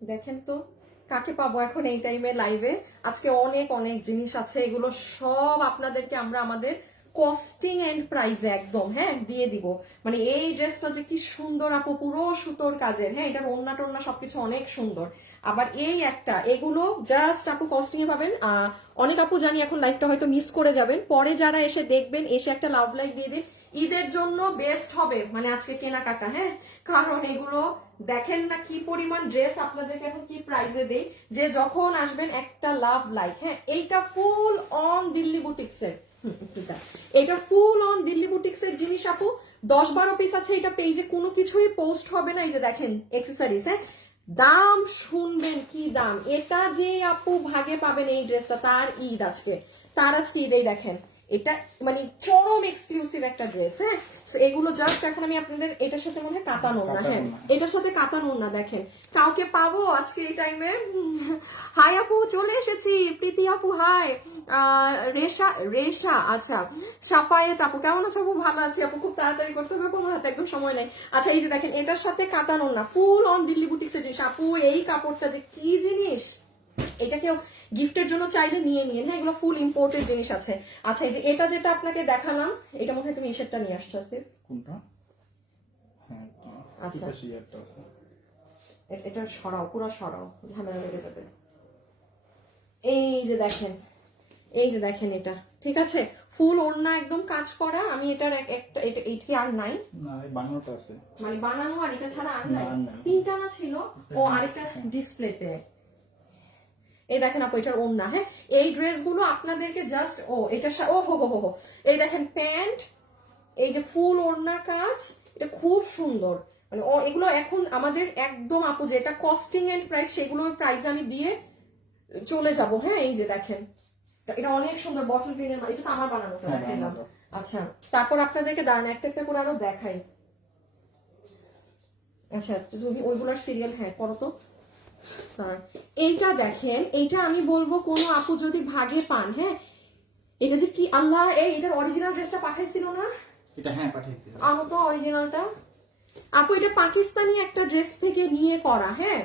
দেখেন তো কাকে পাবো এখন এই টাইমে লাইভে। আজকে অনেক অনেক জিনিস আছে, এগুলো সব আপনাদেরকে আমরা আমাদের কস্টিং এন্ড প্রাইসে একদম হ্যাঁ দিয়ে দিব। মানে এই ড্রেসটা যে কি সুন্দর আপু, পুরো সুতোর কাজের, হ্যাঁ এটার ওড়না টোড়না সবকিছু অনেক সুন্দর। আবার এই একটা, এগুলো জাস্ট আপু কস্টিং এ পাবেন। অনেক আপু জানি এখন লাইভটা হয়তো মিস করে যাবেন, পরে যারা এসে দেখবেন এসে একটা লাভ লাইক দিয়ে দিন, ঈদের জন্য বেস্ট হবে মানে আজকে কেনাকাটা। হ্যাঁ কারণ এগুলো দেখেন না কি পরিমাণ ড্রেস আপনাদেরকে এখন কি প্রাইসে দেই, যে যখন আসবেন একটা লাভ লাইক। হ্যাঁ এইটা ফুল অন দিল্লি বুটিক্স এর, এটা ফুল অন দিল্লি বুটিক্স এর জিনিস আপু। 10-12 পিস আছে, এটা পেজে কোনো কিছুই পোস্ট হবে না। এই যে দেখেন এক্সেসরিজ, হ্যাঁ দাম শুনবেন কি দাম, এটা যে আপু ভাগে পাবেন এই ড্রেসটা, তার ঈদ আজকে, তার আজকে ঈদ। এই দেখেন এটা মানে চরম এক্সক্লুসিভ একটা ড্রেস। হ্যাঁ এগুলো জাস্ট এখন আমি আপনাদের এটার সাথে মনে হয় কাতানো না, হ্যাঁ এটার সাথে কাতানো না। দেখেন কাউকে পাবো আজকে এই টাইমে। হাই আপু চলে এসেছি, প্রীতি আপু হাই, রেশা রেশা আচ্ছা, সাফায়েত আপু কেমন আছো আপু? ভালো আছি আপু, খুব তাড়াতাড়ি করতে হবে, আমার হাতে একদম সময় নেই। আচ্ছা এই যে দেখেন এটার সাথে কাতানো না, ফুল অন দিল্লি বুটিক্সের জিনিস আপু। এই কাপড়টা যে কি জিনিস, এটা কেউ গিফটের জন্য চাইলে নিয়ে নিয়ে, হ্যাঁ এগুলো ফুল ইম্পোর্টেড জিনিস আছে। আচ্ছা এই যে এটা যেটা আপনাকে দেখালাম, এটা মনে হয় তুমি এই শার্টটা নিয়ে আসছো আসিফ? কোনটা? হ্যাঁ আচ্ছা এটা সরাও, পুরো সরাও, ঝামেলা লেগে যাবে। এই যে দেখেন, এই যে দেখেন এটা ঠিক আছে, ফুল ওড়না একদম কাজ করা। আমি এটার একটা এটা কি আর নাই না, এই বানানোটা আছে, মানে বানানো আর এটা ছাড়া আর নাই, না। তিনটা না ছিল ও, আরেকটা ডিসপ্লেতে। এই দেখেন আপু এটার ওড়না, হ্যাঁ এই ড্রেসগুলো আপনাদেরকে জাস্ট ও এটা ও হো হো হো, এই দেখেন প্যান্ট, এই যে ফুল ওড়না কাজ, এটা খুব সুন্দর। মানে এগুলো এখন আমাদের একদম আপু যেটা কস্টিং এন্ড প্রাইস, সেগুলো প্রাইস আমি দিয়ে চলে যাব। হ্যাঁ এই যে দেখেন এটা অনেক সুন্দর বটল গ্রিনের, এটা তো আমার বানানোটা দেখাইলাম। আচ্ছা তারপর আপনাদেরকে দাঁড়ান একটা একটা করে আরো দেখাই। আচ্ছা তুমি ওইগুলোর সিরিয়াল হ্যাঁ করো তো। এইটা দেখেন, এইটা আমি বলবো কোনো আপু যদি ভাগে পান, হ্যাঁ এটা যে কি আল্লাহ, এটার অরিজিনাল ড্রেসটা পাঠাইছিল না? এটা হ্যাঁ পাঠিয়েছি আনো তো অরিজিনালটা আপু। এটা পাকিস্তানি একটা ড্রেস থেকে নিয়ে করা। হ্যাঁ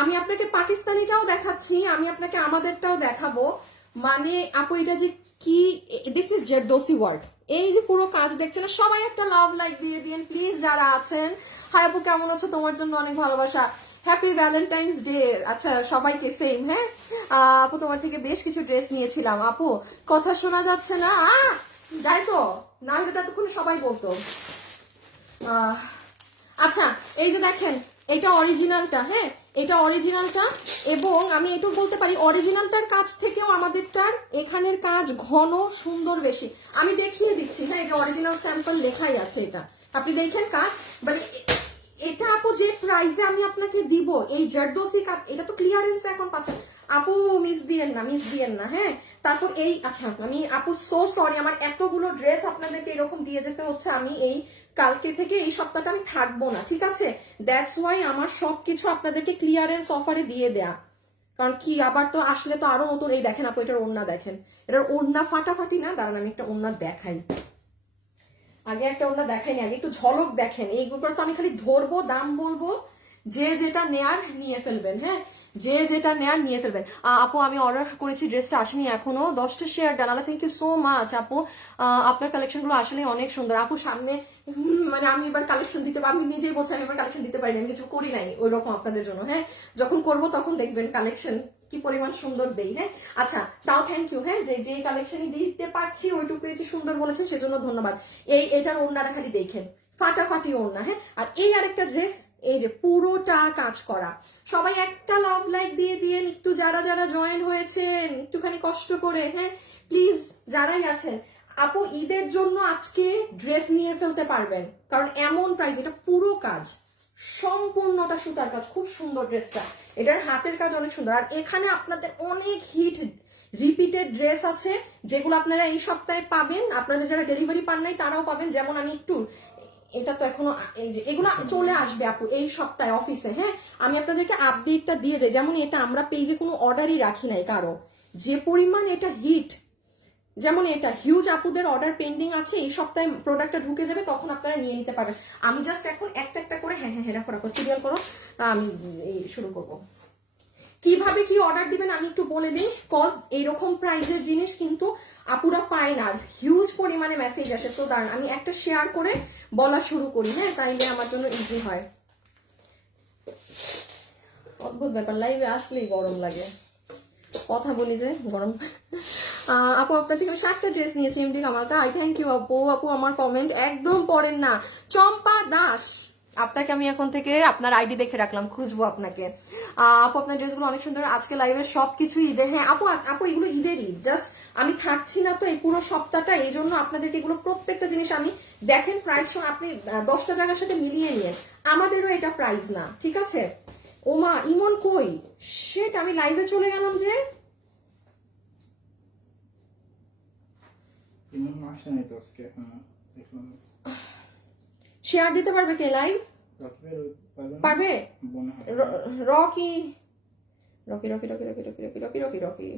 আমি আপনাকে পাকিস্তানিটাও দেখাচ্ছি, আমি আপনাকে আমাদেরটাও দেখাবো। মানে আপু এটা যে কি, দিস ইজ জারদোসি ওয়ার্ক। এই যে পুরো কাজ দেখছেন না, সবাই একটা লাভ লাইক দিয়ে দিন প্লিজ যারা আছেন। হাই আপু কেমন আছো? তোমার জন্য অনেক ভালোবাসা, হ্যাপি ভ্যালেন্টাইন্স ডে। আচ্ছা সবাইকে সেম। হ্যাঁ আপু তোমার থেকে বেশ কিছু ড্রেস নিয়েছিলাম। আপু কথা শোনা যাচ্ছে না? যাই তো, না হলে তো এতক্ষণ সবাই বলতো। আচ্ছা এই যে দেখেন এটা অরিজিনালটা, হ্যাঁ এটা অরিজিনালটা, এবং আমি এটুকু বলতে পারি অরিজিনালটার কাজ থেকেও আমাদেরটার এখানের কাজ ঘন সুন্দর বেশি। আমি দেখিয়ে দিচ্ছি, হ্যাঁ এই যে অরিজিনাল স্যাম্পল লেখাই আছে, এটা আপনি দেখেন কাজ। বাট এটা আপু যে প্রাইসে আমি আপনাকে দিব, এই জারদোসি কাজ, এটা তো ক্লিয়ারেন্স এখন পাচ্ছেন আপু, মিস দিয়েন না, মিস দিয়েন না। হ্যাঁ তারপর এই আচ্ছা আমি আপু সো সরি, আমার এতগুলো ড্রেস আপনাদেরকে এরকম দিয়ে যেতে হচ্ছে। আমি এই কালকে থেকে এই সপ্তাহটা আমি থাকবো না, ঠিক আছে? দ্যাটস ওয়াই আমার সবকিছু আপনাদেরকে ক্লিয়ারেন্স অফারে দিয়ে দেয়া, কারণ কি আবার তো আসলে তো আরো নতুন। এই দেখেন আপু এটার ওড়না দেখেন, এটার ওড়না ফাটাফাটি না? দাঁড়ান আমি একটা ওড়না দেখাই, আগে একটা ওড়না দেখাইনি, আগে একটু ঝলক দেখেন। এইগুলো তো আমি খালি ধরবো, দাম বলবো, যে যেটা নেয়ার নিয়ে ফেলবেন। হ্যাঁ যে যেটা নেয়ার নিয়ে ফেলবেন। আপু আমি অর্ডার করেছি, ড্রেসটা আসেনি এখনো, 10টা শেয়ার ডান। আল্লাহ থ্যাংক ইউ সো মাচ আপু, আপনার কালেকশন গুলো আসলে অনেক সুন্দর আপু। সামনে মানে আমি এবার কালেকশন দিতে পারি, আমি নিজেই বলছি আমি এবার কালেকশন দিতে পারিনি, আমি কিছু করি নাই ওই রকম আপনাদের জন্য। হ্যাঁ যখন করব তখন দেখবেন কালেকশন কি পরিমাণ সুন্দর দেই। হ্যাঁ আচ্ছা তাও থ্যাংক ইউ, হ্যাঁ যে কালেকশনই দিতে পারছি ওইটুকু পেয়েছি সুন্দর বলেছেন, সেজন্য ধন্যবাদ। এটার ওড়নাটা খালি দেখেন, ফাটাফাটি ওড়না। হ্যাঁ আর এই আরেকটা ড্রেস, এই যে পুরোটা কাজ করা। সবাই একটা লাভ লাইক দিয়ে দিয়ে একটু, যারা যারা জয়েন হয়েছেন একটুখানি কষ্ট করে, হ্যাঁ প্লিজ যারাই আছেন আপু ঈদের জন্য আজকে ড্রেস নিয়ে ফেলতে পারবেন, কারণ এমন প্রাইস, এটা পুরো কাজ সম্পূর্ণটা সুতার কাজ, খুব সুন্দর ড্রেসটা। এটার হাতের কাজ অনেক সুন্দর। আর এখানে আপনাদের অনেক হিট রিপিটেড ড্রেস আছে যেগুলো আপনারা এই সপ্তাহে পাবেন, আপনাদের যারা ডেলিভারি পান নাই তারাও পাবেন। যেমন আমি একটু, এটা তো এখনো এই যে এগুলো চলে আসবে আপু এই সপ্তাহে অফিসে। হ্যাঁ আমি আপনাদেরকে আপডেটটা দিয়ে যাই, যেমন এটা আমরা পেজে কোনো অর্ডারই রাখি নাই কারো, যে পরিমাণ এটা হিট, যেমন এটা হিউজ আপুদের অর্ডার পেন্ডিং আছে, এই সপ্তাহে প্রোডাক্টটা ঢুকে যাবে, তখন আপনারা নিয়ে নিতে পারেন। আমি জাস্ট এখন একটা একটা করে, হ্যাঁ হ্যাঁ হ্যাঁ রাখো রাখো, সিরিয়াল করো, আমি এই শুরু করব। কিভাবে কি অর্ডার দিবেন আমি একটু বলে দিই, কজ এইরকম প্রাইসের জিনিস কিন্তু আপুরা পায় না, হিউজ পরিমাণে মেসেজ আসে। তো দাঁড়ান আমি একটা শেয়ার করে বলা শুরু করি, হ্যাঁ, তাইলে আমার জন্য ইজি হয়। অদ্ভুত ব্যাপার, লাইভে আসলেই গরম লাগে, কথা বলি যে গরম। আপু আপনার থেকে 7টা ড্রেস নিয়েছি এমডি কামালটা, আই থ্যাংক ইউ আপু। আপু আমার কমেন্ট একদম পড়েন না। চম্পা দাস, আপনাকে আমি এখন থেকে আপনার আইডি দেখে রাখলাম, খুঁজবো আপনাকে। আপু আপনার ড্রেসগুলো অনেক সুন্দর, আজকে লাইভে সবকিছু ঈদে। হ্যাঁ আপু, আপু এগুলো ঈদেরই, জাস্ট আমি থাকছি না তো এই পুরো সপ্তাহটা, এই জন্য আপনাদেরকে এগুলো প্রত্যেকটা জিনিস আমি দেখেন প্রাইস, আপনি 10টা জায়গার সাথে মিলিয়ে নিয়ে, আমাদেরও এটা প্রাইস না, ঠিক আছে। ওমা ইমন কই, সেট আমি লাইভে চলে গেলাম যে। ইমন আসে নাই তো আজকে, হ্যাঁ দেখলাম। শেয়ার দিতে পারবে কে লাইভ? পারবে? Rocky Rocky Rocky Rocky Rocky Rocky Rocky Rocky Rocky Rocky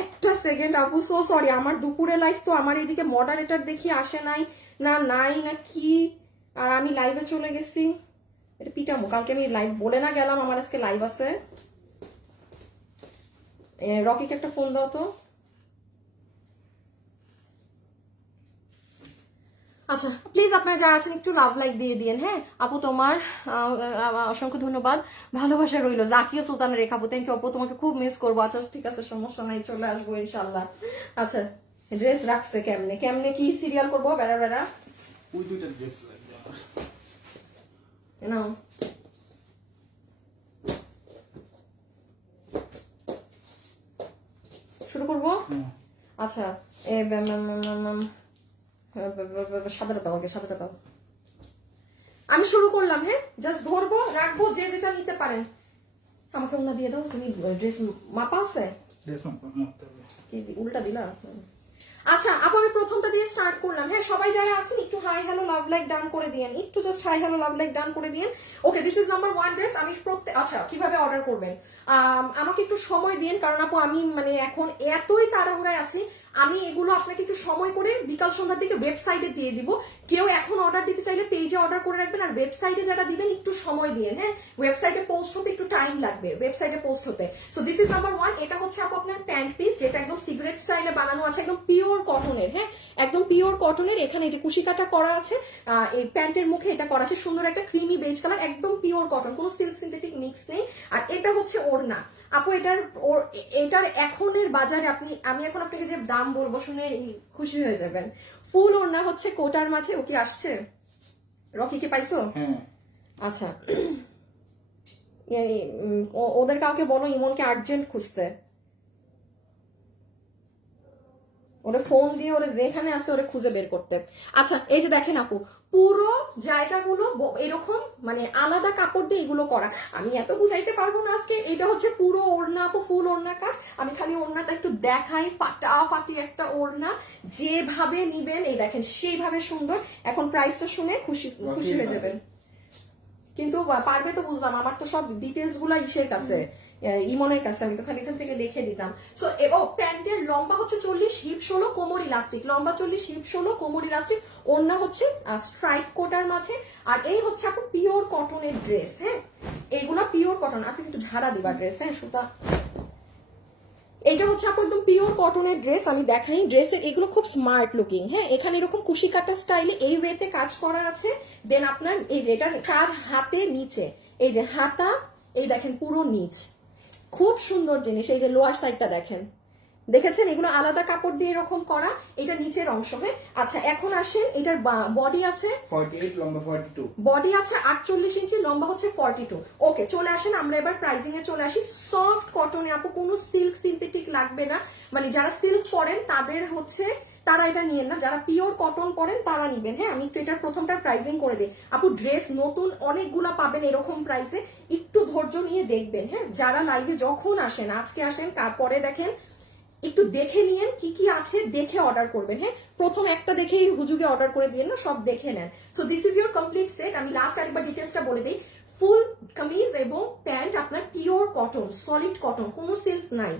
একটা সেকেন্ড আপু, সো সরি, আমার দুপুরে লাইভ তো আমার এদিকে মডারেটর দেখি আসে নাই না, নাই না কি, আর আমি লাইভে চলে গেছি। এটা পিটামো, কালকে আমি লাইভ বলে না গেলাম আমার আজকে লাইভ আছে। রকিকে একটা ফোন দাও তো। আচ্ছা প্লিজ আপনারা যারা আছেন একটু লাভ লাইক দিয়ে দিন, হ্যাঁ আপু তোমার অসংখ্য ধন্যবাদ, ভালোবাসা রইলো। জাকিয়া সুলতানের রেখা আপু, থ্যাংক ইউ আপু, তোমাকে খুব মিস করবো। আচ্ছা ঠিক আছে, সমস্যা নাই, চলে আসবো ইনশাল্লাহ। আচ্ছা ড্রেস রাখছে কেমনে কেমনে, কি সিরিয়াল করবো? বেড়া বেড়া ওই দুইটা ড্রেস লাগবে আমার। নাও, শুরু করবো। আচ্ছা সাদাটা দাও আগে, সাদাটা দাও। আমি শুরু করলাম, হ্যাঁ জাস্ট ধরবো রাখবো, যে যেটা নিতে পারেন। আমাকে ওনা দিয়ে দাও, তুমি ড্রেস মাপা আছে, ড্রেস মাপতে হবে। কি উল্টা দিলা? আচ্ছা আপু আমি প্রথমটা দিয়ে স্টার্ট করলাম, হ্যাঁ সবাই যারা আছেন একটু hi hello love like done করে দিয়েন, একটু just hi hello love like done করে দিয়েন। Okay this is number 1 dress. আমি আচ্ছা কিভাবে অর্ডার করবেন আমাকে একটু সময় দিন, কারণ আপু আমি মানে এখন এতই তাড়াহুড়ায় আছি, আমি এগুলো আপনাকে একটু সময় করে বিকাল সন্ধ্যার দিকে ওয়েবসাইটে দিয়ে দিব। কেউ এখন অর্ডার দিতে চাইলে পেজে অর্ডার করে রাখবেন, আর ওয়েবসাইটে যারা দিবেন একটু সময় দিন, হ্যাঁ ওয়েবসাইটে পোস্ট হতে একটু টাইম লাগবে, ওয়েবসাইটে পোস্ট হতে। So this is number 1। এটা হচ্ছে আপু আপনার প্যান্ট পিস, যেটা একদম সিগারেট স্টাইলে বানানো আছে, একদম পিওর কটনের, হ্যাঁ একদম পিওর কটনের। এখানে যে কুশি কাটা করা আছে, এই প্যান্টের মুখে এটা করা আছে, সুন্দর একটা ক্রিমি বেজ কালার, একদম পিওর কটন, কোনো সিল্ক সিনথেটিক মিক্স নেই। আর এটা হচ্ছে ওড়না আপু, এটার এখনের বাজারে আমি এখন আপনাকে যে দাম বলবো শুনে খুশি হয়ে যাবেন। ফুল ওড়না হচ্ছে কোটার মাঝে। ও কি আসছে? রকি কে পাইছো? হ্যাঁ আচ্ছা ওদের কাউকে বলো ইমনকে আর্জেন্ট খুঁজতে, ওরে ফোন দিয়ে ওরে যেখানে আছে ওরে খুঁজে বের করতে। আচ্ছা এই যে দেখেন আপু, পুরো জায়গাগুলো এরকম মানে আলাদা কাপড় দিয়ে এগুলো করা, আমি এত বুঝাইতে পারবো না আজকে। এটা হচ্ছে পুরো ওড়না আপু, ফুল ওড়না কাজ। আমি খালি ওড়নাটা একটু দেখাই, ফাটাফাটি একটা ওড়না, যেভাবে নিবেন এই দেখেন সেইভাবে সুন্দর। এখন প্রাইসটা শুনে খুশি হয়ে যাবেন, কিন্তু পারবে তো বুঝলাম, আমার তো সব ডিটেলস গুলা ইসের কাছে, ইমনের কাছে, আমি তো খালি এখান থেকে লিখে দিতাম। সো এবং প্যান্টের লম্বা হচ্ছে 40, হিপ 16, কোমর ইলাস্টিক, লম্বা 40, হিপ 16, কোমর ইলাস্টিক, ওড়না হচ্ছে স্ট্রাইপ কোটার মাঝে। আর এই হচ্ছে আপু পিওর কটনের ড্রেস, হ্যাঁ এইগুলা পিওর কটন আছে, কিন্তু ঝাড়া দিবা ড্রেস, হ্যাঁ সুতা। এটা হচ্ছে আপু একদম পিওর কটনের ড্রেস, আমি দেখাই ড্রেসের, এগুলো খুব স্মার্ট লুকিং, হ্যাঁ এখানে এরকম কুশি কাটা স্টাইলে এই ওয়েতে কাজ করা আছে। দেন আপনার এই যে এটার কাজ হাতে নিচে, এই যে হাতা, এই দেখেন পুরো নিচ, খুব সুন্দর জিনিস। এই যে লোয়ার সাইডটা দেখেন, দেখেছেন এগুলো আলাদা কাপড় দিয়ে এরকম করা, এটা নিচের অংশ, হ্যাঁ। আচ্ছা এখন আসেন, এটার বডি আছে 48, লম্বা 42, বডি আছে 48 ইঞ্চি, লম্বা হচ্ছে 42। ওকে চলে আসেন, আমরা এবার প্রাইসিং এ চলে আসি। সফট কটনে আপু, কোনো সিল্ক সিনথেটিক লাগবে না, মানে যারা সিল্ক পরেন তাদের হচ্ছে তারা এটা নিয়েন না, যারা পিওর কটন পরেন তারা নিবেন, হ্যাঁ। আমি একটু এটার প্রথমটা প্রাইসিং করে দিই আপু, ড্রেস নতুন অনেকগুলা পাবেন এরকম প্রাইসে, একটু ধৈর্য নিয়ে দেখবেন, হ্যাঁ যারা লাইভে যখন আসেন, আজকে আসেন তারপরে দেখেন, একটু দেখে নিয়েন কি কি আছে, দেখে অর্ডার করবেন, হ্যাঁ প্রথম একটা দেখেই হুজুগে অর্ডার করে দিয়েন না, সব দেখে নেন। So this is your complete set. আমি লাস্ট আরেকবার ডিটেলসটা বলে দিই, ফুল কামিজ এবং প্যান্ট আপনার পিওর কটন, সলিড কটন, কোনো সিল্ক নাই।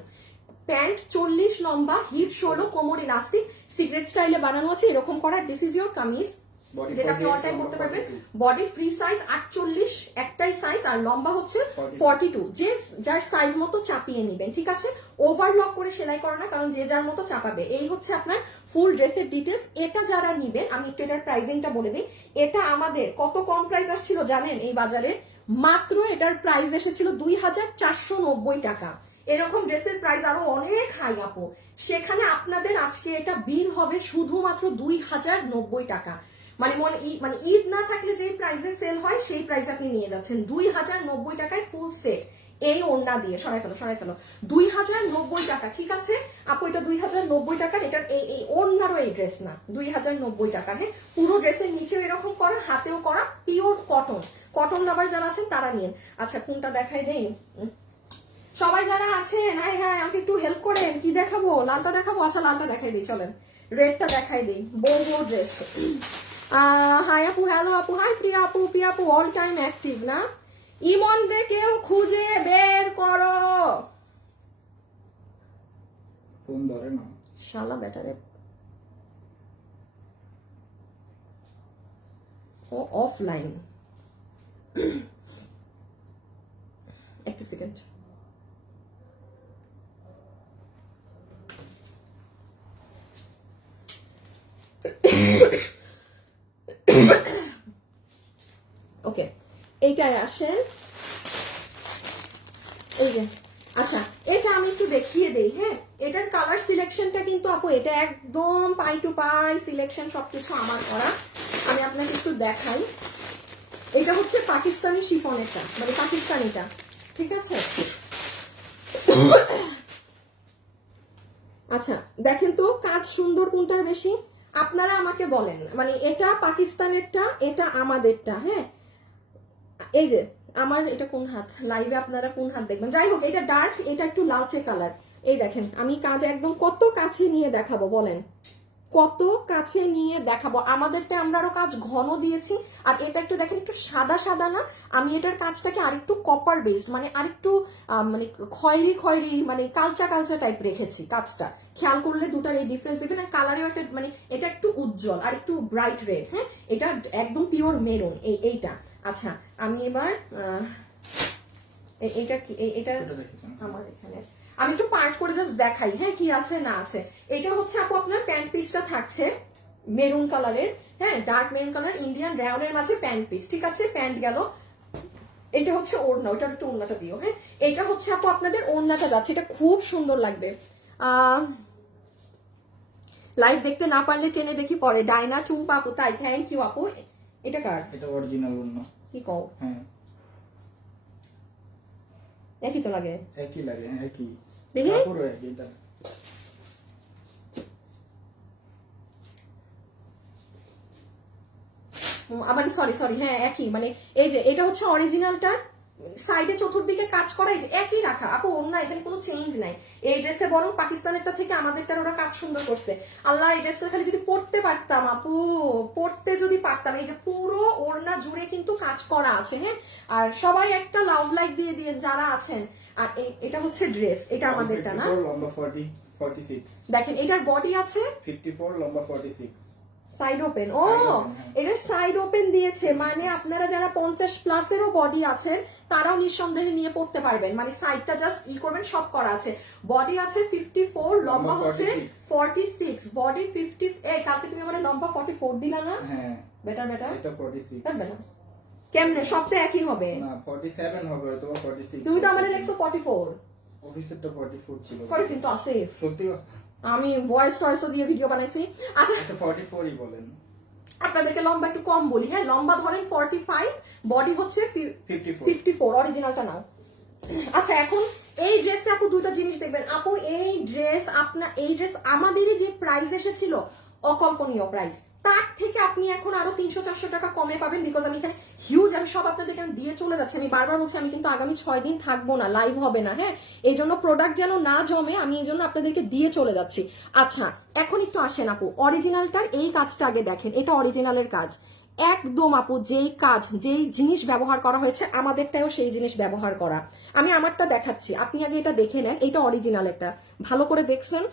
প্যান্ট 40 লম্বা, হিপ 16, কোমর ইলাস্টিক, সিক্রেট স্টাইলে বানানো আছে এরকম করা। This is your kameez, Body যেটা আপনি 48, অল টাইম লম্বা পড়তে পারবেন। 42 বডি ফ্রি সাইজ 48, একটাই সাইজ, আর লম্বা হচ্ছে 42। যে যার সাইজ মতো চাপিয়ে নেবেন, ঠিক আছে? ওভারলক করে সেলাই করে না, কারণ যে যার মতো চাপাবে। এই হচ্ছে আপনার ফুল ড্রেসের ডিটেলস। এটা যারা নিবেন, আমি একটু এটার প্রাইসিংটা বলে দিই। এটা আমাদের কত কম প্রাইস আসছিল জানেন এই বাজারে? মাত্র এটার প্রাইস এসেছিল 2490 টাকা। এরকম ড্রেসের প্রাইস আরো অনেক হাই আপু, সেখানে আপনাদের আজকে এটা বিল হবে শুধুমাত্র 2090 টাকা। মানে ঈদ না থাকলে যে প্রাইসে সেল হয় সেই প্রাইসে আপনি নিয়ে যাচ্ছেন 2090 টাকায় ফুল সেট। এই ওড়না দিয়ে সরাই ফেলো 2090 টাকা, ঠিক আছে আপু? এটা 2090 টাকার, এটার এই ওড়নারও এই ড্রেস না, 2090 টাকার। হ্যাঁ, পুরো ড্রেসের নিচেও এরকম করা, হাতেও করা, পিওর কটন লাভার যারা আছেন তারা নিন। আচ্ছা, কোনটা দেখাই দেই? সবাই যারা আছেন, হ্যাঁ আমাকে একটু হেল্প করেন। কি দেখাবো? লালটা দেখাবো? আচ্ছা, লালটা দেখাই দিই, চলেন। রেডটা দেখাই দিই, বউ ড্রেস। হাই আপু, হ্যালো আপু, হাই প্রিয়া আপু অল টাইম অ্যাক্টিভ না? ইমন রে কেউ খুঁজে বের করো। ফোন ধরে না শালা ব্যাটারে, ও অফলাইন। একটা সেকেন্ড। ওকে, এইটাই আসেন, এই যে। আচ্ছা, এটা আমি একটু দেখিয়ে দেই। হ্যাঁ, এটার কালার সিলেকশনটা কিন্তু আপু এটা একদম পাই টু পাই সিলেকশন, সবকিছু আমার করা। আমি আপনাকে একটু দেখাই। এটা হচ্ছে পাকিস্তানি শিফনেরটা, মানে পাকিস্তানিটা, ঠিক আছে? আচ্ছা, দেখেন তো কাজ সুন্দর কোনটার বেশি? আপনারা আমাকে বলেন, মানে এটা পাকিস্তানেরটা, এটা আমাদেরটা। হ্যাঁ, এই যে আমার এটা কোন হাত, লাইভে আপনারা কোন হাত দেখবেন? যাই হোক, এটা ডার্ক, এটা একটু লালচে কালার। এই দেখেন, আমি কাজ একদম কত কাছে নিয়ে দেখাবো বলেন, কত কাছে নিয়ে দেখাবো। আমাদেরটা আমরা আরো কাজ ঘন দিয়েছি, আর এটা একটু দেখেন, একটু সাদা সাদা না? আমি এটার কাজটাকে আরেকটু কপার বেসড, মানে আরেকটু মানে খয়েরি, মানে কালচা টাইপ রেখেছি কাজটা। খেয়াল করলে দুটার এই ডিফারেন্স দেখবেন। আর কালারেও একটা, মানে এটা একটু উজ্জ্বল আর একটু ব্রাইট রেড। হ্যাঁ, এটা একদম পিওর মেরুন এইটা। আচ্ছা, আমি এবার এটা কি, এটা আমার এখানে আমি একটু পার্ট করে জাস্ট দেখাই, হ্যাঁ, কি আছে না আছে। এটা হচ্ছে আপু আপনার প্যান্ট পিসটা থাকছে মেরুন কালারের, হ্যাঁ, ডার্ক মেরুন কালার, ইন্ডিয়ান রাউনের মাঝে প্যান্ট পিস, ঠিক আছে? প্যান্ট গেল। এটা হচ্ছে ওড়না, ওটার একটু ওড়নাটা দিও। হ্যাঁ, এটা হচ্ছে আপু আপনাদের ওড়নাটা যাচ্ছে, এটা খুব সুন্দর লাগবে। লাইভ দেখতে না পারলে টেনে দেখি পরে। ডাইনা টুম্পা আপু, তাই? থ্যাংক ইউ আপু। এটা কার? এটা অরিজিনাল ওড়না। কি কও? হ্যাঁ, একই তো লাগে। একই লাগে, হ্যাঁ একই। দেখি পুরো একই এটা। মানে সরি, হ্যাঁ একই, মানে এই যে এটা হচ্ছে অরিজিনালটার সাইডে চতুর্দিকে কাজ করা, এই যে একই রাখা আপু। ওড়না এখানে কোনো চেঞ্জ নাই। এই ড্রেসে বরং পাকিস্তানেরটা থেকে আমাদেরটার ওরা কাজ সুন্দর করছে। আল্লাহ, এই ড্রেসটা খালি যদি পড়তে পারতাম আপু, পড়তে যদি পারতাম। এই যে পুরো ওড়না জুড়ে কিন্তু কাজ করা আছে। হ্যাঁ, আর সবাই একটা লাভ লাইক দিয়ে দিয়ে যারা আছেন। আর এটা হচ্ছে ড্রেস, এটা আমাদেরটা না? লম্বা 46। দেখেন, এটার বডি আছে 54, লম্বা 46। Side open. ও, এটার সাইড ওপেন দিয়েছে, মানে আপনারা যারা 50 প্লাসেরও বডি আছেন তারাও নিঃসন্দেহে নিয়ে পড়তে পারবেন। মানে সাইডটা জাস্ট ই করবেন, সব করা আছে। বডি আছে 54, লম্বা হচ্ছে 46, বডি 50। এই কালকে তুমি আমার লম্বা 44 দিলা না? হ্যাঁ, বেটার এটা 46। কেমনে? সব তো একই হবে না, 47 হবে, তোমার 46। তুমি তো আমারে লেখছো 44। অফিসেরটা 44 ছিল। করে কিন্তু আছে, সত্যি? আমি ভয়েস টয়েসও দিয়ে ভিডিও বানাইছি। আচ্ছা, 44ই বলেন। আপনাদেরকে লম্বা একটু কম বলি। হ্যাঁ, লম্বা ধরেন 45, বডি হচ্ছে 54, অরিজিনালটা নাও। আচ্ছা, এখন এই ড্রেসে আপু দুটো জিনিস দেখবেন আপু। এই ড্রেস আমাদেরই যে প্রাইস এসেছিল, অকল্পনীয় প্রাইস, তার থেকে আপনি এখন আরো 300-400 টাকা কমে পাবেন। বিকজ আমি এখানে হিউজ, আমি সব আপনাদের এখানে দিয়ে চলে যাচ্ছি। আমি বারবার বলছি, আমি কিন্তু আগামী 6 দিন থাকবো না, লাইভ হবে না। হ্যাঁ, এই জন্য প্রোডাক্ট যেন না জমে, আমি এই জন্য আপনাদেরকে দিয়ে চলে যাচ্ছি। আচ্ছা, এখন একটু আসেন আপু, অরিজিনালটার এই কাজটা আগে দেখেন। এটা অরিজিনালের কাজ, একদম আপু যেই কাজ যেই জিনিস ব্যবহার করা হয়েছে আমাদেরটাও সেই জিনিস ব্যবহার করা। আমি আমারটা দেখাচ্ছি, আপনি আগে এটা দেখে নেন, এটা অরিজিনাল, একটা ভালো করে দেখছেন।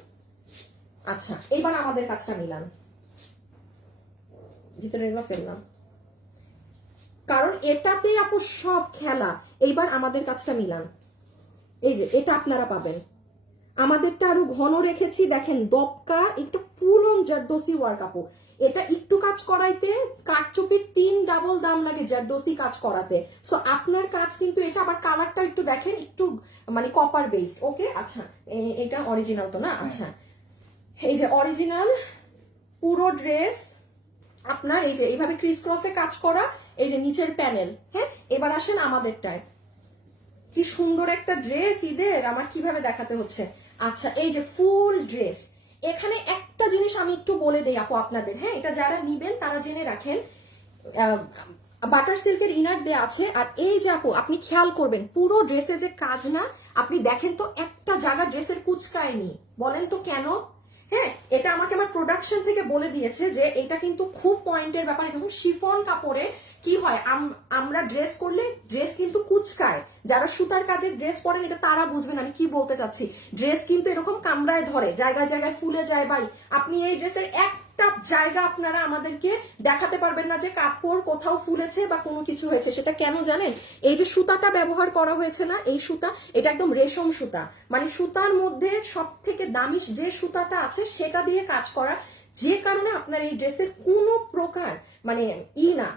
আচ্ছা এইবার আমাদের কাজটা মিলান, ভিতরে এগুলো ফেললাম, কারণ এটাতেই আপু সব খেলা। এইবার আমাদের কাজটা মিলান, এই যে এটা আপনারা পাবেন। আমাদেরটা আরো ঘন রেখেছি, দেখেন দপকা একটু ফুল অন জারদোসি ওয়ার্ক আপু। এটা একটু কাজ করাইতে কাঠচুপির 3 ডাবল দাম লাগে জারদোসি কাজ করাতে। সো আপনার কাজ কিন্তু এটা, আবার কালারটা একটু দেখেন, একটু মানে কপার বেস। ওকে আচ্ছা এটা অরিজিনাল তো না? আচ্ছা এই যে অরিজিনাল পুরো ড্রেস আপনার এই যে এইভাবে ক্রিস ক্রসে কাজ করা, এই যে নিচের প্যানেল। হ্যাঁ এবার আসেন আমাদেরটায়, কি সুন্দর একটা ড্রেস ঈদের, আমার কিভাবে দেখাতে হচ্ছে। আচ্ছা এই যে ফুল ড্রেস, এখানে একটা জিনিস আমি একটু বলে দেই আপু আপনাদের, হ্যাঁ এটা যারা নিবেন তারা জেনে রাখেন, বাটার সিল্কের ইনার দেয়া আছে। আর এই যে আপু আপনি খেয়াল করবেন পুরো ড্রেসে যে কাজ না, আপনি দেখেন তো একটা জায়গা ড্রেসের কুচকায়নি, বলেন তো কেন? হ্যাঁ এটা আমাকে আমার প্রোডাকশন থেকে বলে দিয়েছে যে এটা কিন্তু খুব পয়েন্টের ব্যাপার। এরকম শিফন কাপড়ে কি হয়, আমরা ড্রেস করলে ড্রেস কিন্তু কুচকায়। যারা সুতার কাজের ড্রেস পরেন এটা তারা বুঝবেন আমি কি বলতে চাচ্ছি। ড্রেস কিন্তু এরকম কামড়ায় ধরে, জায়গায় জায়গায় ফুলে যায়। ভাই আপনি এই ড্রেসের একটা জায়গা আপনারা আমাদেরকে দেখাতে পারবেন না যে কাপড় কোথাও ফুলেছে বা কোনো কিছু হয়েছে। সেটা কেন জানেন? এই যে সুতাটা ব্যবহার করা হয়েছে না, এই সুতা, এটা একদম রেশম সুতা, মানে সুতার মধ্যে সব থেকে দামি যে সুতাটা আছে সেটা দিয়ে কাজ করা, যে কারণে আপনার এই ড্রেসের কোনো প্রকার মানে না।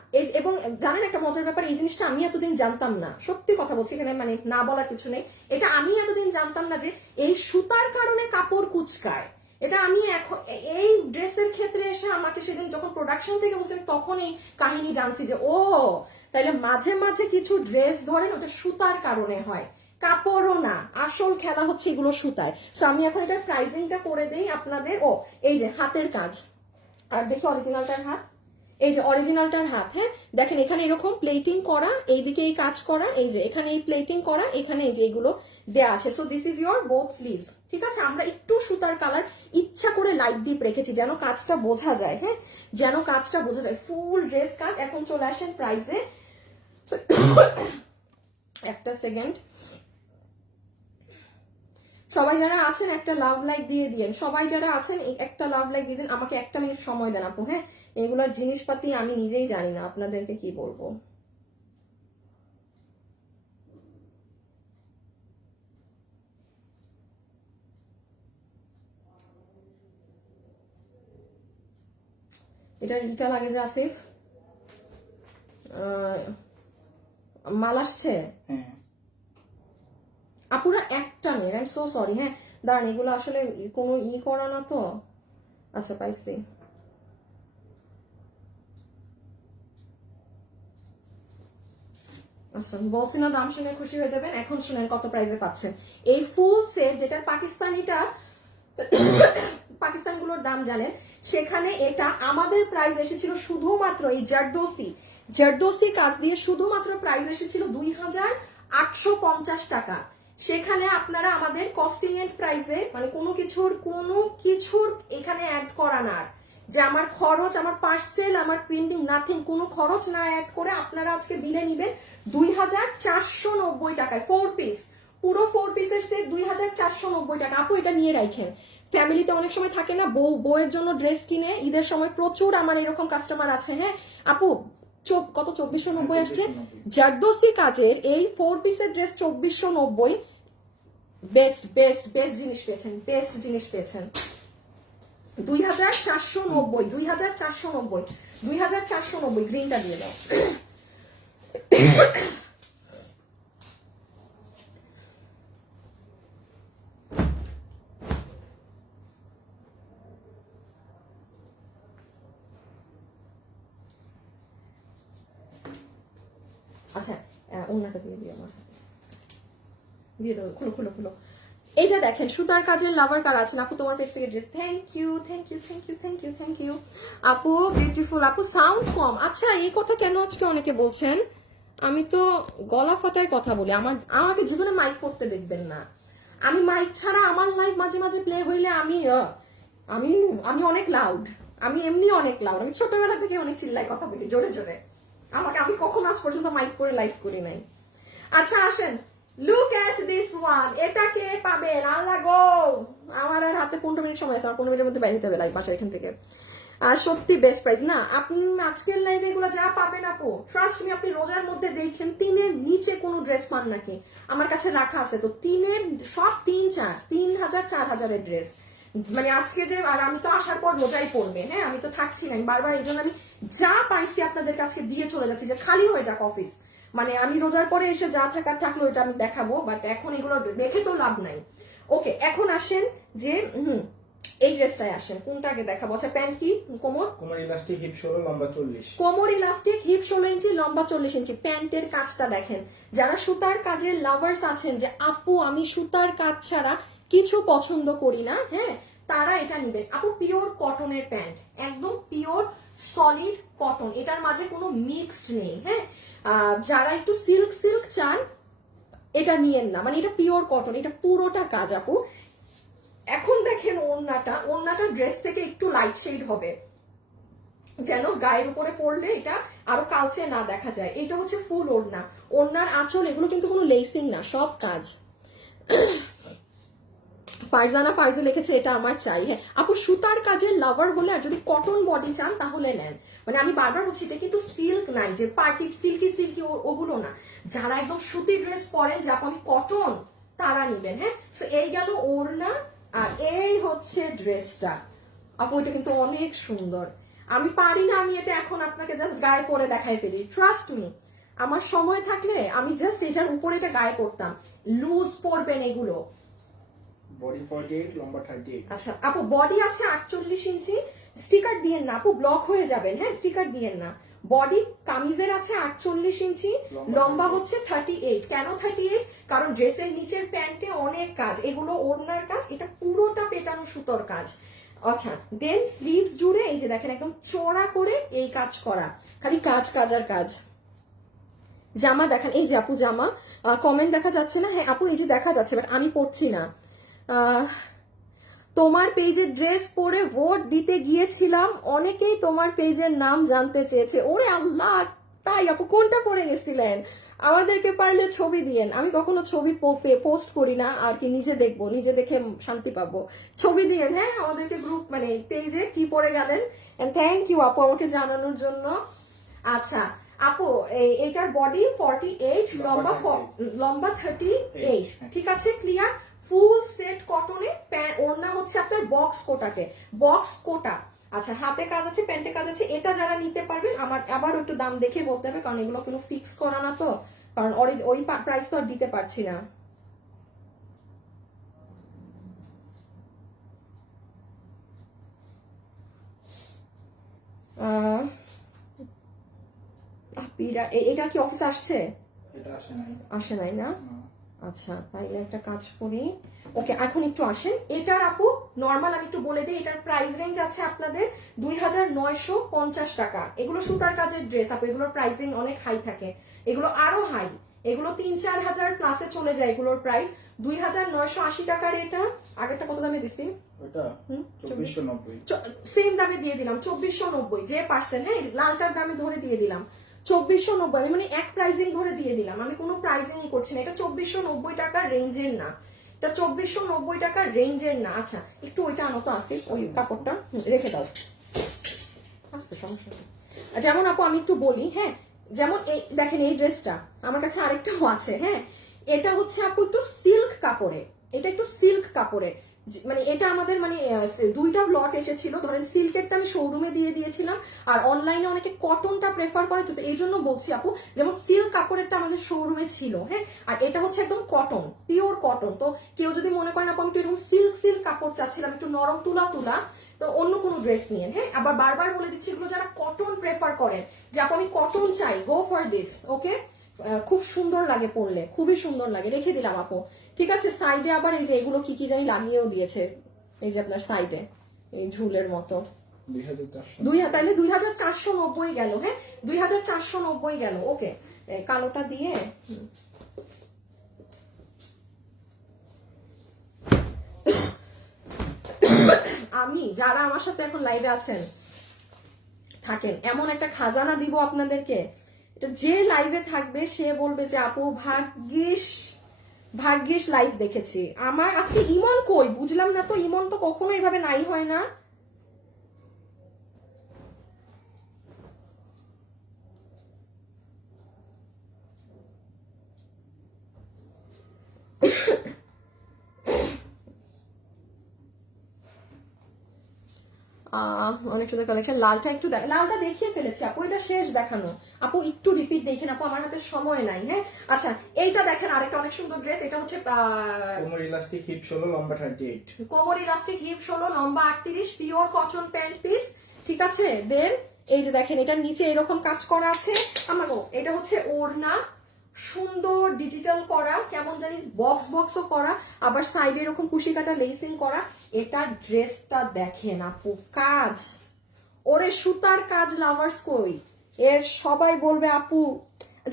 এবং জানেন একটা মজার ব্যাপার, এই জিনিসটা আমি এতদিন জানতাম না, সত্যি কথা বলছি, এখানে মানে না বলার কিছু নেই, এটা আমি এতদিন জানতাম না যে এই সুতার কারণে কাপড় কুচকায়। এটা আমি এখন এই ড্রেসের ক্ষেত্রে এসে আমাকে সেদিন যখন প্রোডাকশন থেকে বলছেন তখন এই কাহিনী জানছি যে ও তাইলে মাঝে মাঝে কিছু ড্রেস ধরেন ওটা সুতার কারণে হয়, কাপড়ও না, আসল খেলা হচ্ছে এগুলো সুতায়। সো আমি এখন এটা প্রাইজিংটা করে দেই আপনাদের। ও এই যে হাতের কাজ, আর দেখি অরিজিনালটার হাত, এই যে অরিজিনালটার হাত, হ্যাঁ দেখেন এখানে এরকম প্লেটিং করা, এইদিকে এই কাজ করা, এই যে এখানে এই প্লেটিং করা, এখানে এই যে এইগুলো দেয়া আছে। So this is your both sleeves. ঠিক আছে, আমরা একটু সুতার কালার ইচ্ছা করে লাইট ডিপ রেখেছি যেন কাজটা বোঝা যায়, হ্যাঁ যেন কাজটা বোঝা যায়, ফুল ড্রেস কাজ। এখন চলে আসেন প্রাইজে, একটা সেকেন্ড, সবাই যারা আছেন একটা লাভ লাইক দিয়ে দিয়েন, সবাই যারা আছেন একটা লাভ লাইক দিয়ে দিন। আমাকে একটা মিনিট সময় দেন আপু, হ্যাঁ এগুলোর জিনিসপাতি আমি নিজেই জানি না, আপনাদেরকে কি বলবো। এটা রিটা লাগে যে আসিফ, মাল আসছে আপুরা একটা মেয়ের, আই এম সো সরি। হ্যাঁ দাঁড়ান এগুলো আসলে কোনো করা না তো। আচ্ছা পাইছি, আচ্ছা বলছি না দাম শুনে খুশি হয়ে যাবেন। এখন শুনেন কত প্রাইসে পাচ্ছেন এই ফুল সেট, যেটার পাকিস্তানিটা পাকিস্তানগুলোর দাম জানেন, সেখানে এটা আমাদের প্রাইস এসেছিল শুধুমাত্র এই জারদোসি কাজ দিয়ে শুধুমাত্র প্রাইস এসেছিল 2850 টাকা। সেখানে আপনারা আমাদের কস্টিং এন্ড প্রাইসে মানে কোনো কিছুর এখানে অ্যাড করা না, যে আমার খরচ, আমার পার্সেল, আমার প্রিন্টিং, নাথিং, কোনো খরচ না অ্যাড করে আপনারা আজকে বিলে নিবেন 2490 টাকায় 4 পিস, পুরো 4 পিসের সেট 2490 টাকা। আপু এটা নিয়ে রাখেন, ফ্যামিলিতে অনেক সময় থাকে না বউয়ের জন্য ড্রেস কিনে ঈদের সময়, প্রচুর আমার এরকম কাস্টমার আছে। হ্যাঁ আপু কত 2490 আসছে জারদোসি কাজের এই 4 পিসের ড্রেস 2490। বেস্ট বেস্ট বেস্ট জিনিস পেয়েছেন, বেস্ট জিনিস পেয়েছেন। 2490 গ্রিনটা দিয়ে দাও। আচ্ছা ওনাটা দিয়ে দিও, আমার দিয়ে দাও, খুলো খুলো খুলো। এটা দেখেন সুতার কাজের লাভার কার আছে আপু, তোমার পেজ থেকে dress. Thank you thank you thank you thank you thank you আপু, বিউটিফুল আপু। সাউন্ড কম, আচ্ছা এই কথা কেন আজকে অনেকে বলছেন, আমি তো গলা ফাটায় কথা বলি, আমাকে জীবনে মাইক করতে দেখবেন না। আমি মাইক ছাড়া আমার লাইফ মাঝে মাঝে প্লে হইলে আমি অনেক লাউড, আমি এমনি অনেক লাউড, আমি ছোটবেলা থেকে অনেক চিল্লাই কথা বলি জোরে জোরে। আমি কখন আজ পর্যন্ত মাইক করে লাইভ করি নাই। আচ্ছা আসেন, লুক এট দিস ওয়ান। এটা কে পাবেন? আল্লাহ গো, আমার আর হাতে 15 মিনিট সময় আছে, আমার 15 মিনিটের মধ্যে বাইরে যেতে হবে লাইভ বাসা এখান থেকে। আর সত্যি বেস্ট প্রাইস না। আপনি আজকের লাইভে এগুলো যা পাবেন আপু, ট্রাস্ট মি, আপনি রোজার মধ্যে দেখেন 3-এর নিচে কোনো ড্রেস পান নাকি? আমার কাছে রাখা আছে তো 3-এর সব 3-4, 3000 4000-এর ড্রেস। মানে আজকে যে, আর আমি তো আসার পর রোজাই পড়বে, হ্যাঁ আমি তো থাকছি না, আমি বারবার এই জন্য আমি যা পাইছি আপনাদের কাছে দিয়ে চলে যাচ্ছি, যে খালি হয়ে যাক অফিস। মানে আমি রোজার পরে এসে যা থাকার থাকলো এটা আমি দেখাবো, বাট এখন এগুলো দেখে তো লাভ নাই। ওকে, এখন আসেন যে এই ড্রেসটায় আসেন, কোনটাকে দেখাবো? আচ্ছা প্যান্ট কি? কোমর ইলাস্টিক, হিপ 16, লম্বা 40। কোমর ইলাস্টিক, হিপ 16 ইঞ্চি, লম্বা 40 ইঞ্চি। প্যান্টের কাজটা দেখেন, যারা সুতার কাজের লাভার্স আছেন, যে আপু আমি সুতার কাজ ছাড়া কিছু পছন্দ করি না, হ্যাঁ তারা এটা নিবে। আপু পিওর কটনের প্যান্ট, একদম পিওর সলিড কটন, এটার মাঝে কোনো মিক্সড নেই। হ্যাঁ যারা একটু সিল্ক সিল্ক চান এটা নিয়েন না, মানে এটা পিওর কটন, এটা পুরোটা কাজ আপু। এখন দেখেন ওড়নাটা ড্রেস থেকে একটু লাইট শেড হবে, যেন গায়ের উপরে পড়লে এটা আরো কালচে না দেখা যায়। এটা হচ্ছে ফুল ওড়না, ওড়নার আঁচল, এগুলো কিন্তু কোনো লেসিং না, সব কাজ। ফারজানা ফারজু লিখেছে এটা আমার চাই। হ্যাঁ আপু সুতার কাজের লাভার হলে আর যদি কটন বডি চান তাহলে নেন। মানে আমি বারবার বলছি এটা কিন্তু সিল্ক নাই, যে পার্টি সিল্কি সিল্কি ওগুলো না। যারা একদম সুতি ড্রেস পরেন, যা আমি কটন, তারা নিবেন। হ্যাঁ সো এই গেল ওড়না, আর এই হচ্ছে ড্রেসটা। আপু এটা কিন্তু অনেক সুন্দর। আমি পারি না, আমি এটা এখন আপনাকে জাস্ট গায়ে পরে দেখাই ফেলি, ট্রাস্ট মি। আমার সময় থাকলে আমি জাস্ট এটার উপরে এটা গায়ে পরতাম। লুজ পরবেন এগুলো। বডি 48, লম্বা 38। আচ্ছা আপু বডি আছে 48 ইঞ্চি, স্টিকার দিয়েন না আপু, ব্লক হয়ে যাবেন। হ্যাঁ স্টিকার দিয়েন না। বডি কামিজের আছে 48 ইঞ্চি, লম্বা হচ্ছে 38। কেন 38? কারণ ড্রেসের নিচের প্যান্টে অনেক কাজ, এগুলো ওড়নার কাজ, এটা পুরোটা পেটানো সুতোর কাজ। আচ্ছা দেন স্লিভস জুড়ে এই যে দেখেন একদম চড়া করে এই কাজ করা, খালি কাজ কাজ আর কাজ। জামা দেখান, এই যে আপু জামা, কমেন্ট দেখা যাচ্ছে না? হ্যাঁ আপু এই যে দেখা যাচ্ছে, বাট আমি পড়ছি না। তোমার পেজের ড্রেস পরে ভোট দিতে গিয়েছিলাম, অনেকেই তোমার পেজের নাম জানতে চেয়েছে। ওরে আল্লাহ, তাই আপু কোনটা পরে গেছিলেন? আমাদেরকে পারলে ছবি দিয়েন। আমি কখনো ছবি পোস্ট করি না আর কি, নিজে দেখবো, নিজে দেখে শান্তি পাবো। ছবি দিয়েন হ্যাঁ আমাদেরকে, গ্রুপ মানে পেজে কি পরে গেলেন। এন্ড থ্যাংক ইউ আপু আমাকে জানানোর জন্য। আচ্ছা আপু এটার বডি 48, লম্বা 38। ঠিক আছে ক্লিয়ার। ফুল সেট কটনে, ওড়না হচ্ছে আপনার বক্স কোটাতে, বক্স কোটা। আচ্ছা হাতে কাজ আছে, প্যান্টে কাজ আছে। এটা যারা নিতে পারবেন, আমার আবার একটু দাম দেখে বলতে হবে, কারণ এগুলো কোনো ফিক্স করা না তো, কারণ ওই প্রাইস তো আর দিতে পারছি না। এটা কি অফিসে আসছে? এটা আসে নাই। আসে নাই না? না। আচ্ছা তাইলে একটা কাজ করি। ওকে এখন একটু আসেন, এটার আপু নর্মাল আমি একটু বলে দিই, এটার প্রাইস রেঞ্জ আছে আপনাদের 2950 টাকা। এগুলো সুতার কাজের ড্রেস আপু, এগুলোর প্রাইসিং অনেক হাই থাকে, এগুলো আরো হাই, এগুলো 3-4 হাজার প্লাসে চলে যায় এগুলোর প্রাইস। 2980 টাকার এটা। আগেরটা কত দামে দিছি? ওটা 2490। সেম দামে দিয়ে দিলাম 2490, যে পার্সেন্ট, হ্যাঁ লালটার দামে ধরে দিয়ে দিলাম 2490। আমি মানে এক প্রাইজিং ধরে দিয়ে দিলাম, আমি কোনো প্রাইজিংই করছি না। এটা 2490 টাকার রেঞ্জের না, এটা 2490 টাকার রেঞ্জের না। আচ্ছা একটু ওইটা আনো তো আসি, ওই কাপড়টা রেখে দাও, আস্তে সমস্যা নেই। যেমন আপু আমি একটু বলি, হ্যাঁ যেমন এই দেখেন এই ড্রেসটা আমার কাছে আরেকটাও আছে। হ্যাঁ এটা হচ্ছে আপু একটু সিল্ক কাপড়ে, এটা একটু সিল্ক কাপড়ে, মানে এটা আমাদের মানে দুইটা লট এসেছিল। ধরেন সিল্কেরটা আমি শোরুমে দিয়ে দিয়েছিলাম, আর অনলাইনে অনেকে কটনটা প্রেফার করে, তো এই জন্য বলছি আপু, যেমন সিল্ক কাপড়েরটা আমাদের শোরুমে ছিল। হ্যাঁ আর এটা হচ্ছে একদম কটন, পিওর কটন। তো কেউ যদি মনে করেন আপু আমি একটু এরকম সিল্ক সিল্ক কাপড় চাচ্ছিলাম, একটু নরম তুলা তুলা, তো অন্য কোনো ড্রেস নিয়ে। হ্যাঁ আবার বারবার বলে দিচ্ছি, এগুলো যারা কটন প্রেফার করেন, যে আপু আমি কটন চাই, গো ফর দিস। ওকে খুব সুন্দর লাগে পরলে, খুবই সুন্দর লাগে। রেখে দিলাম আপু, ঠিক আছে। সাইডে আবার এই যে এগুলো কি কি জানি লাগিয়েও দিয়েছে, এই যে আপনার সাইডে এই ঝুলের মতো। 2400। তাহলে 2490 গেল। হ্যাঁ 2490 গেল। ওকে কালোটা দিয়ে আমি, যারা আমার সাথে এখন লাইভে আছেন থাকেন, এমন একটা খাজানা দিব আপনাদেরকে, এটা যে লাইভে থাকবে সে বলবে যে আপু ভাগ্যিস ভাগ্যিস লাইভ দেখেছি। আমার আজকে ইমন কই বুঝলাম না তো, ইমন তো কখনো এভাবে নাই হয় না। অনেক সুন্দর কালেকশন। লালটা একটু লালটা দেখিয়ে ফেলেছি আপু, এটা শেষ দেখানো আপু, একটু রিপিট দেখেন আপু, আমার হাতে সময় নাই। হ্যাঁ আচ্ছা, এইটা দেখেন আরেকটা অনেক সুন্দর ড্রেস, এটা হচ্ছে কোমর ইলাস্টিক হিপ 16 লম্বা 38। কোমর ইলাস্টিক হিপ 16 লম্বা 38, পিওর কটন প্যান্ট পিস, ঠিক আছে। দেন এই যে দেখেন এটার নিচে এরকম কাজ করা আছে আমাগো, এটা হচ্ছে ওড়না, সুন্দর ডিজিটাল করা, কেমন জানিস বক্স বক্সও করা, আবার সাইডে এরকম কুশি কাটা লেসিং করা। এটার ড্রেসটা দেখেন আপু, কাজ ওরে সুতার কাজ লাভার্স কই, এর সবাই বলবে আপু।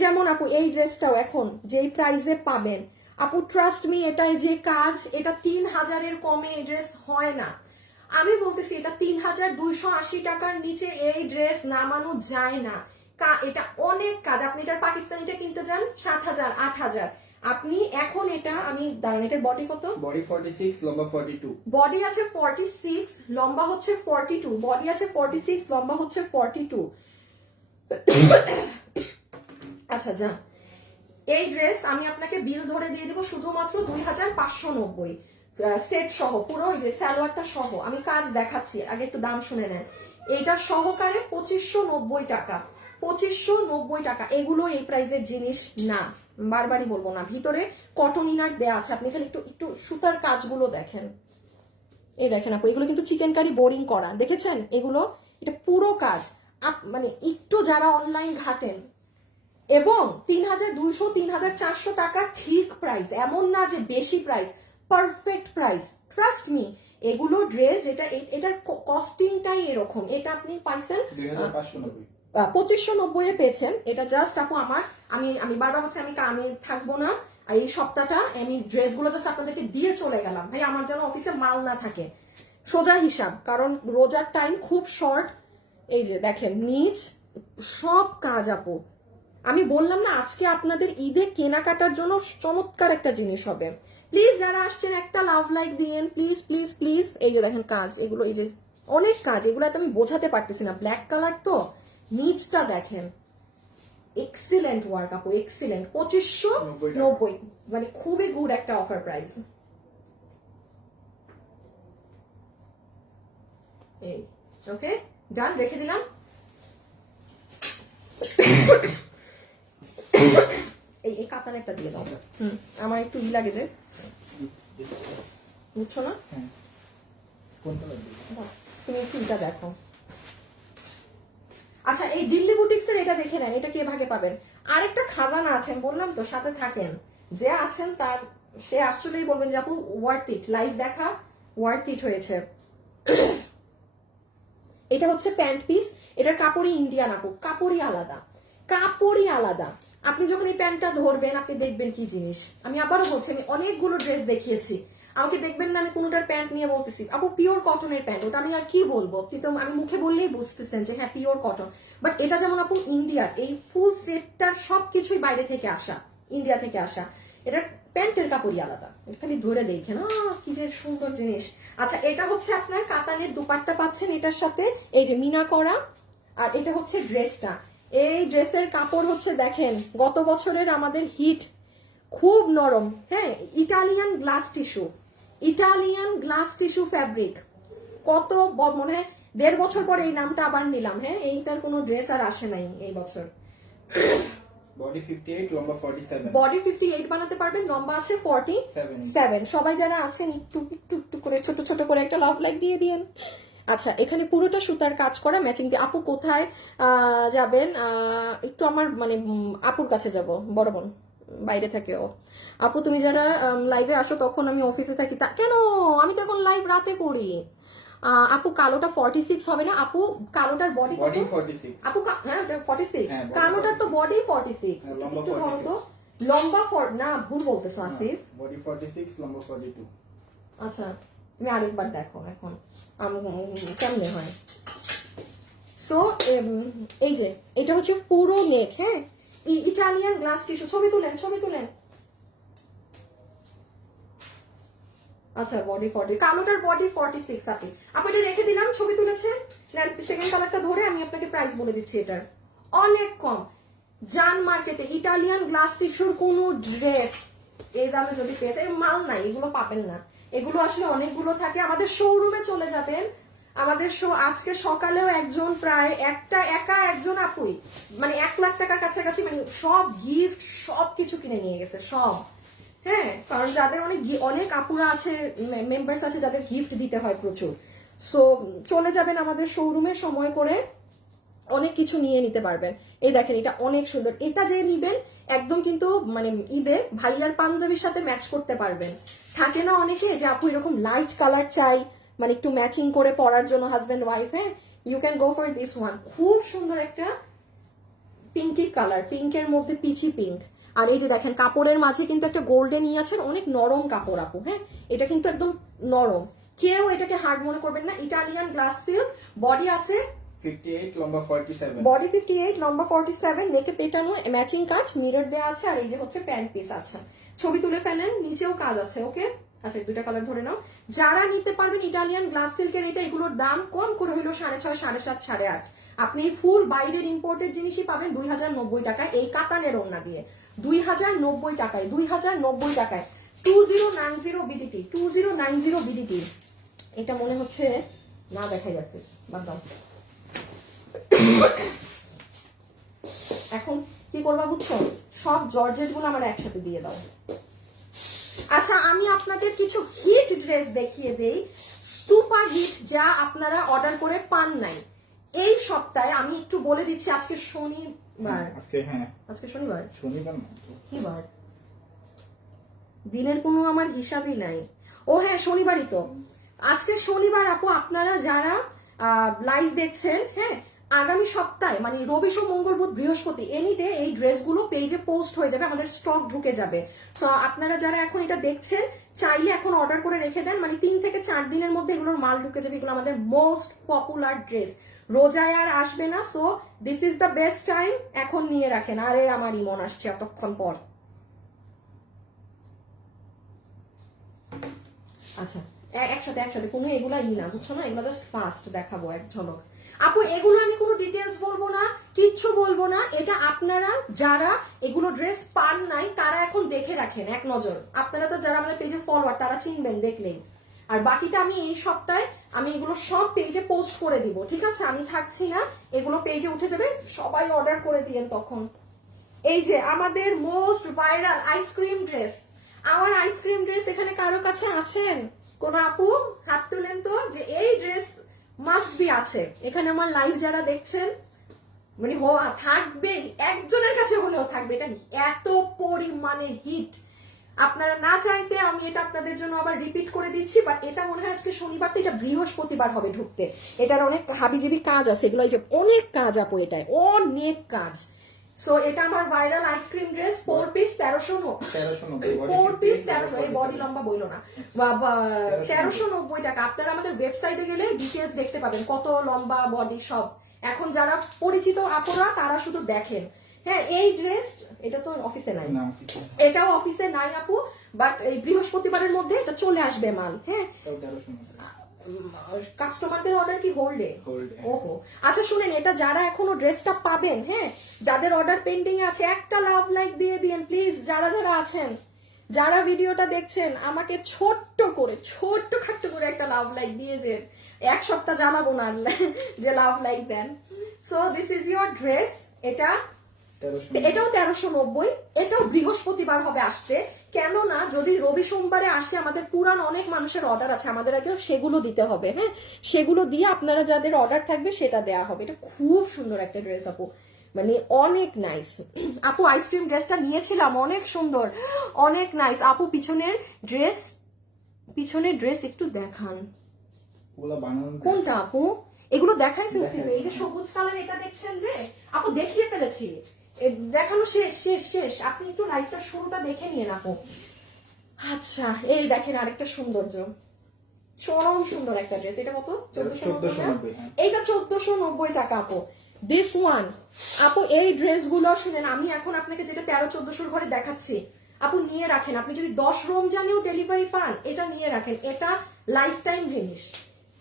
যেমন আপু এই ড্রেসটাও এখন যেই প্রাইসে পাবেন আপু, ট্রাস্ট মি, এটাই যে কাজ, এটা 3000-এর কমে এই ড্রেস হয় না। আমি বলতেছি এটা 3280 টাকার নিচে এই ড্রেস নামানো যায় না। এটা অনেক কাজ, আপনি এটার পাকিস্তানিটা কিনতে যান 7000 8000, আপনি এখন এটা আমি দাঁড়ান, এটার বডি কত? বডি 46 লম্বা 42। বডি আছে 46, লম্বা হচ্ছে 42, বডি আছে 46, লম্বা হচ্ছে 42। আচ্ছা যা, এই ড্রেস আমি আপনাকে বিল ধরে দিয়ে দেবো শুধুমাত্র 2590 সেট সহ, পুরো ওই যে সালোয়ারটা সহ। আমি কাজ দেখাচ্ছি, আগে একটু দাম শুনে নেন। এটা সহকারে 2590 টাকা, 2590 টাকা। এগুলো এই প্রাইসের জিনিস না, বারবারই বলবো না। ভিতরে কটন ইনার দেয়া আছে, আপনি খালি একটু একটু সুতার কাজগুলো দেখেন। এই দেখেন আপু, এগুলো কিন্তু চিকেন কারি বোরিং করা, দেখেছেন এগুলো, এটা পুরো কাজ। মানে একটু যারা অনলাইন ঘাটেন, এবং 3200 3400 টাকা ঠিক প্রাইস, এমন না যে বেশি price, perfect price, trust me. এগুলো ড্রেস, এটার কস্টিংটাই এরকম। এটা আপনি পাইছেন 2590 পেয়েছেন। এটা জাস্ট আপু আমার, আমি বারবার বলছি আমি থাকবো না এই সপ্তাহটা, আমি ড্রেসগুলো জাস্ট আপনাদেরকে দিয়ে চলে গেলাম। ভাই আমার যেন অফিসে মাল না থাকে, সোজা হিসাব, কারণ রোজার টাইম খুব শর্ট। এই যে দেখেন নিচ সব কাজ আপু, আমি বললাম না আজকে আপনাদের ঈদে কেনাকাটার জন্য চমৎকার একটা জিনিস হবে। প্লিজ যারা আসছেন একটা লাভ লাইক দিয়েন, প্লিজ প্লিজ প্লিজ। এই যে দেখেন কাজ, এগুলো এই যে অনেক কাজ, এগুলো তো আমি বোঝাতে পারতেছি না, ব্ল্যাক কালার তো, নিচটা দেখেন, এক্সিলেন্ট ওয়ার্ক আপু, এক্সিলেন্ট। 2590, মানে খুবই গুড একটা অফার প্রাইস। এই ওকে ডান, রেখে দিলাম। এই কাতানেরটা দিয়ে দাও, আমার একটু ই লাগে যে, বুঝছো না? তুমি একটু এটা দেখো। আচ্ছা এই দিল্লি বুটিক্সের এটা দেখে নেন, এটা কে ভাগে পাবেন। আরেকটা খাজানা আছেন, বললাম তো সাথে থাকেন, যে আছেন তার সে আসলেই বলবেন যে আপু ওয়ার্থ ইট, লাইভ দেখা ওয়ার্থ ইট হয়েছে। এটা হচ্ছে প্যান্ট পিস, এটার কাপড়ই ইন্ডিয়ান আপু, কাপড়ই আলাদা, কাপড়ই আলাদা। আপনি যখন এই প্যান্টটা ধরবেন আপনি দেখবেন কি জিনিস। আমি আবারও বলছি, আমি অনেকগুলো ড্রেস দেখিয়েছি, আমাকে দেখবেন না আমি কোনোটার প্যান্ট নিয়ে বলতেছি আপু পিওর কটনের প্যান্ট, ওটা আমি আর কি বলবো, কিন্তু আমি মুখে বললেই বুঝতেছেন যে হ্যাঁ পিওর কটন। বাট এটা যেমন আপু ইন্ডিয়ার, এই ফুল সেটটার সবকিছুই বাইরে থেকে আসা, ইন্ডিয়া থেকে আসা। এটার প্যান্টের কাপড়ই আলাদা, খালি ধরে দেখেন কি যে সুন্দর জিনিস। আচ্ছা এটা হচ্ছে আপনার কাতানের দুপাট্টা পাচ্ছেন এটার সাথে, এই যে মিনা করা, আর এটা হচ্ছে ড্রেসটা। এই ড্রেসের কাপড় হচ্ছে দেখেন গত বছরের আমাদের হিট, খুব নরম, হ্যাঁ, Italian glass tissue, Italian glass tissue fabric. কত মনে হয় 1.5 বছর পরে এই নামটা আবার নিলাম। হ্যাঁ, এইটার কোনো ড্রেস আর আসে নাই এই বছর। বডি 58 লম্বা 47। বডি 58 বানাতে পারবেন, লম্বা আছে 47। সবাই যারা আছেন একটু একটু একটু করে ছোট ছোট করে একটা লাভ লাইক দিয়ে দিয়েন। আচ্ছা এখানে পুরোটা সুতার কাজ করা ম্যাচিং দিয়ে। আপু কোথায় যাবেন? একটু আমার মানে আপুর কাছে যাব, বড় বোন বাইরে থাকে ও। আপু তুমি যারা লাইভে আসো তখন আমি অফিসে থাকি, কেন আমি তো এখন লাইভ রাতে করি। আপু কালোটা 46 হবে না আপু? কালোটার বডি 46 আপু, হ্যাঁ 46, কালোটার তো বডি 46, একটু ধরো তো। লম্বা না ভুল বলতেছো আসিফ, বডি 46 লম্বা 42। আচ্ছা তুমি আরেকবার দেখো এখন কেমনে হয়। সো এই যে এটা হচ্ছে পুরো নেক, হ্যাঁ, ইটালিয়ান গ্লাস টিস্যু। ছবি তুলেন, ছবি তুলেন। আচ্ছা, বডি 40, কালোটার বডি 46। আপনি এটা রেখে দিলাম, ছবি তুলেছে। সেকেন্ড কালারটা ধরে আমি আপনাকে প্রাইস বলে দিচ্ছি। এটার অনেক কম। জান মার্কেটে ইটালিয়ান গ্লাস টিস্যুর কোনো ড্রেস এই দামে যদি পেয়েছে, মাল নাই, এগুলো পাবেন না। এগুলো আসলে অনেকগুলো থাকে। আমাদের শোরুমে চলে যাবেন, আমাদের আজকে সকালেও একজন প্রায় একা একজন আপুই মানে 1 লাখ টাকার কাছাকাছি মানে সব গিফট সব কিছু কিনে নিয়ে গেছে সব। হ্যাঁ, কারণ যাদের অনেক আপুরা আছে, মেম্বার্স আছে যাদের গিফট দিতে হয় প্রচুর। সো চলে যাবেন আমাদের শোরুমে, সময় করে অনেক কিছু নিয়ে নিতে পারবেন। এই দেখেন, এটা অনেক সুন্দর। এটা যে নিবেন একদম কিন্তু মানে ঈদে ভাইয়ার পাঞ্জাবির সাথে ম্যাচ করতে পারবেন। থাকে না অনেকে যে আপু এরকম লাইট কালার চাই, মানে একটু ম্যাচিং করে পরার জন্য হাজব্যান্ড ওয়াইফ, হ্যাঁ, you can go for this one. খুব সুন্দর একটা পিঙ্কি কালার, পিঙ্কের মধ্যে পিচি পিঙ্ক। আর এই যে দেখেন কাপড়ের মাঝে কিন্তু একটা গোল্ডেন আছে, অনেক নরম কাপড় আপু, হ্যাঁ, এটা কিন্তু একদম নরম, কেউ এটাকে হার্ড মনে করবেন না। ইটালিয়ান গ্লাস সিল্ক, বডি আছে 58 লম্বা 47 বডি 58 লম্বা 47, নেকে পেটানো, ম্যাচিং কাজ, মিরর দেওয়া আছে। আর এই যে হচ্ছে প্যান্ট পিস আছে, ছবি তুলে ফেলেন, নিচেও কাজ আছে। ওকে, আচ্ছা, দুইটা কালার ধরে নাও। যারা নিতে পারবেন ইটালিয়ান গ্লাস সিল্কের এটা, এগুলোর দাম কম করে হইলো 6.5, 7.5, 8.5। আপনি ফুল বাইরের ইম্পোর্টেড জিনিসই পাবেন 2090 টাকায়, এই কাতানের ওড়না দিয়ে 2090 টাকায়, 2090 টাকায়। 2090 বিডিটি, 2090 বিডিটি। এটা মনে হচ্ছে না দেখা যাচ্ছে, বাদ দাও। এখন কি করবা বুঝছো, সব জর্জেস গুলো আমার একসাথে দিয়ে দাও। আচ্ছা, আমি আপনাদের কিছু হিট ড্রেস দেখিয়ে দেই, সুপার হিট, যা আপনারা অর্ডার করে পান নাই এই সপ্তাহে। আমি একটু বলে দিচ্ছি, আজকে শনিবার, আজকে শনিবার কি বার, দিনের কোনো আমার হিসাবই নাই। ও হ্যাঁ, শনিবারই তো, আজকে শনিবার আপু। আপনারা যারা লাইভ দেখছেন, হ্যাঁ, আগামী সপ্তাহে মানে রবি, সোম, মঙ্গল, বুধ, বৃহস্পতি এনি ডে এই ড্রেসগুলো পেজে পোস্ট হয়ে যাবে, আমাদের স্টক ঢুকে যাবে। সো আপনারা যারা এখন এটা দেখছেন চাইলে এখন অর্ডার করে রেখে দেন, মানে 3 থেকে 4 দিনের মধ্যে এগুলোর মাল ঢুকে যাবে। এগুলো আমাদের মোস্ট পপুলার ড্রেস, রোজায় আর আসবে না। So this is the best time, এখন নিয়ে রাখেন। আরে আমার ইমন আসছে এতক্ষণ পর। আচ্ছা, একসাথে কোনো এগুলা না, বুঝছো না, এগুলো জাস্ট ফাস্ট দেখাবো এক ঝলক। আপু এগুলো আমি কোনো ডিটেলস বলবো না, কিচ্ছু বলবো না। এটা আপনারা যারা এগুলো ড্রেস পান নাই তারা এখন দেখে রাখেন এক নজর। আপনারা তো যারা আমাদের পেজে ফলোয়ার তারা চিনবেন দেখলেই। আর বাকিটা আমি এই সপ্তাহে আমি এগুলো সব পেজে পোস্ট করে দিব, ঠিক আছে? আমি থাকছি না, এগুলো পেজে উঠে যাবে, সবাই অর্ডার করে দিয়েন তখন। এই যে আমাদের মোস্ট ভাইরাল আইসক্রিম ড্রেস, আমার আইসক্রিম ড্রেস এখানে কারো কাছে আছেন? কোন আপু হাত তুলেন তো যে এই ড্রেস মাস্ট বি আছে এখানে। আমার লাইভ যারা দেখছেন মানে থাকবে, একজনের কাছে হলেও থাকবে। এটা এত পরিমাণে হিট, আপনারা না চাইতে আমি এটা আপনাদের জন্য আবার রিপিট করে দিচ্ছি। বাট এটা মনে হয় আজকে শনিবার, তো এটা বৃহস্পতিবার হবে ঢুকতে। এটার অনেক হাবিজিবি কাজ আছে, এগুলো যে অনেক কাজ আপু, এটাই অনেক কাজ। সো এটা আমার viral ice cream dress, 4 piece 1390, 4 piece 1300, এই বডি লম্বা বইলো না, 1390 টাকা। আপনারা আমাদের ওয়েবসাইটে গেলে ডিটেলস দেখতে পাবেন কত লম্বা বডি সব। এখন যারা পরিচিত আপুরা তারা শুধু দেখেন। হ্যাঁ, এই ড্রেস এটা তো অফিসে নাই, এটাও অফিসে নাই আপু, বাট এই বৃহস্পতিবারের মধ্যে এটা চলে আসবে মাল। হ্যাঁ, কাস্টমারদের অর্ডার কি হোল্ডে? ওহো, আচ্ছা শুনেন, এটা যারা এখনো ড্রেসটা পাবেন, হ্যাঁ, যাদের অর্ডার পেন্ডিং আছে, একটা লাভ লাইক দিয়ে দিন প্লিজ। যারা যারা আছেন, যারা ভিডিওটা দেখছেন, আমাকে ছোট্ট খাট্ট করে একটা লাভ লাইক দিয়ে যে এক সপ্তাহ জ্বালাবো না যে লাভ লাইক দেন। So this is your dress. এটাও 1390, এটাও বৃহস্পতিবার হবে আসতে। কেননা যদি রবি সোমবারে আসে, আমাদের পুরান অনেক মানুষের অর্ডার আছে, আমাদের আগে সেগুলো দিতে হবে। হ্যাঁ, সেগুলো দিয়ে আপনারা যাদের অর্ডার থাকবে সেটা দেয়া হবে। এটা খুব সুন্দর একটা ড্রেস আপু, মানে অনেক নাইস। আপু আইসক্রিম ড্রেসটা নিয়েছিলাম, অনেক সুন্দর, অনেক নাইস আপু। পিছনের ড্রেস একটু দেখান, কোনটা আপু? এগুলো দেখাই ফেলছি। এই যে সবুজ কালার এটা দেখছেন যে আপু, দেখিয়ে ফেলেছি, দেখানো শেষ। আপনি একটু লাইফটা শুরুটা দেখে নিয়ে আপু। আচ্ছা, এই দেখেন আরেকটা সৌন্দর্য, চরম সুন্দর একটা ড্রেস। এটা কত? 1490 হ্যাঁ। এইটা 1490 টাকা আপু। দিস ওয়ান আপু, এই ড্রেসগুলো শুনেন, আমি এখন আপনাকে যেটা 13-1400 ঘরে দেখাচ্ছি আপু নিয়ে রাখেন। আপনি যদি 10 রমজানেও ডেলিভারি পান, এটা নিয়ে রাখেন, এটা লাইফ টাইম জিনিস।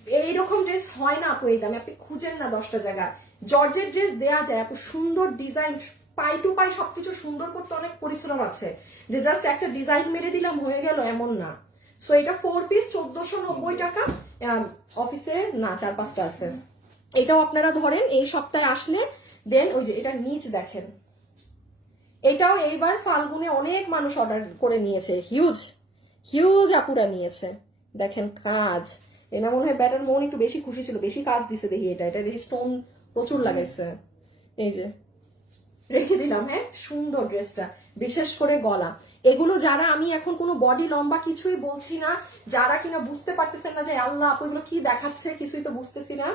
এইরকম ড্রেস হয় না আপু এই দামে, আপনি খুঁজেন না 10টা জায়গা। জর্জের ড্রেস দেয়া যায় আপু, সুন্দর ডিজাইন, পাই টু পাই সবকিছু সুন্দর করতে অনেক পরিশ্রম আছে, যে জাস্ট একটা ডিজাইন মেরে দিলাম হয়ে গেল এমন না। সো এটা 4 পিস 1490 টাকা। অফিসে না 4-5টা আছে। এটাও আপনারা ধরেন এই সপ্তাহে আসলে দেন। ওই যে এটার নিচ দেখেন, এটাও এইবার ফাল্গুনে অনেক মানুষ অর্ডার করে নিয়েছে, হিউজ হিউজ আপুরা নিয়েছে। দেখেন কাজ, এটা মনে হয় ব্যাটার মন একটু বেশি খুশি ছিল, বেশি কাজ দিছে দেখি। এটা দেখি স্টোন প্রচুর লাগাইছে। এই যে রেখে দিলাম। হ্যাঁ, সুন্দর ড্রেসটা, বিশেষ করে গলা। এগুলো যারা, আমি এখন কোনো বডি লম্বা কিছুই বলছি না, যারা কিনা বুঝতে পারতেছেন না যে আল্লাহ আপু এগুলো কি দেখাচ্ছে, কিছুই তো বুঝতেছি না,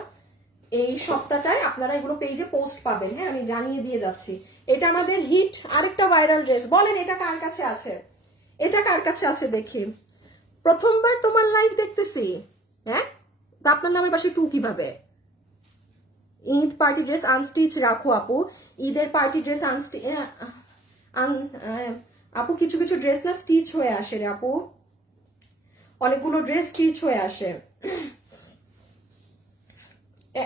এই সপ্তাহটায় আপনারা এগুলো পেজে পোস্ট পাবেন। হ্যাঁ, আমি জানিয়ে দিয়ে যাচ্ছি। এটা আমাদের হিট আরেকটা ভাইরাল ড্রেস। বলেন এটা কার কাছে আছে? এটা কার কাছে আছে দেখি। প্রথমবার তোমার লাইভ দেখতেছি। হ্যাঁ, আপনার নামের পাশে টু কিভাবে? ঈদ পার্টি ড্রেস আনস্টিচ রাখো আপু। ঈদের পার্টি ড্রেস আপু কিছু কিছু ড্রেস না স্টিচ হয়ে আসে রে আপু, অনেকগুলো ড্রেস স্টিচ হয়ে আসে।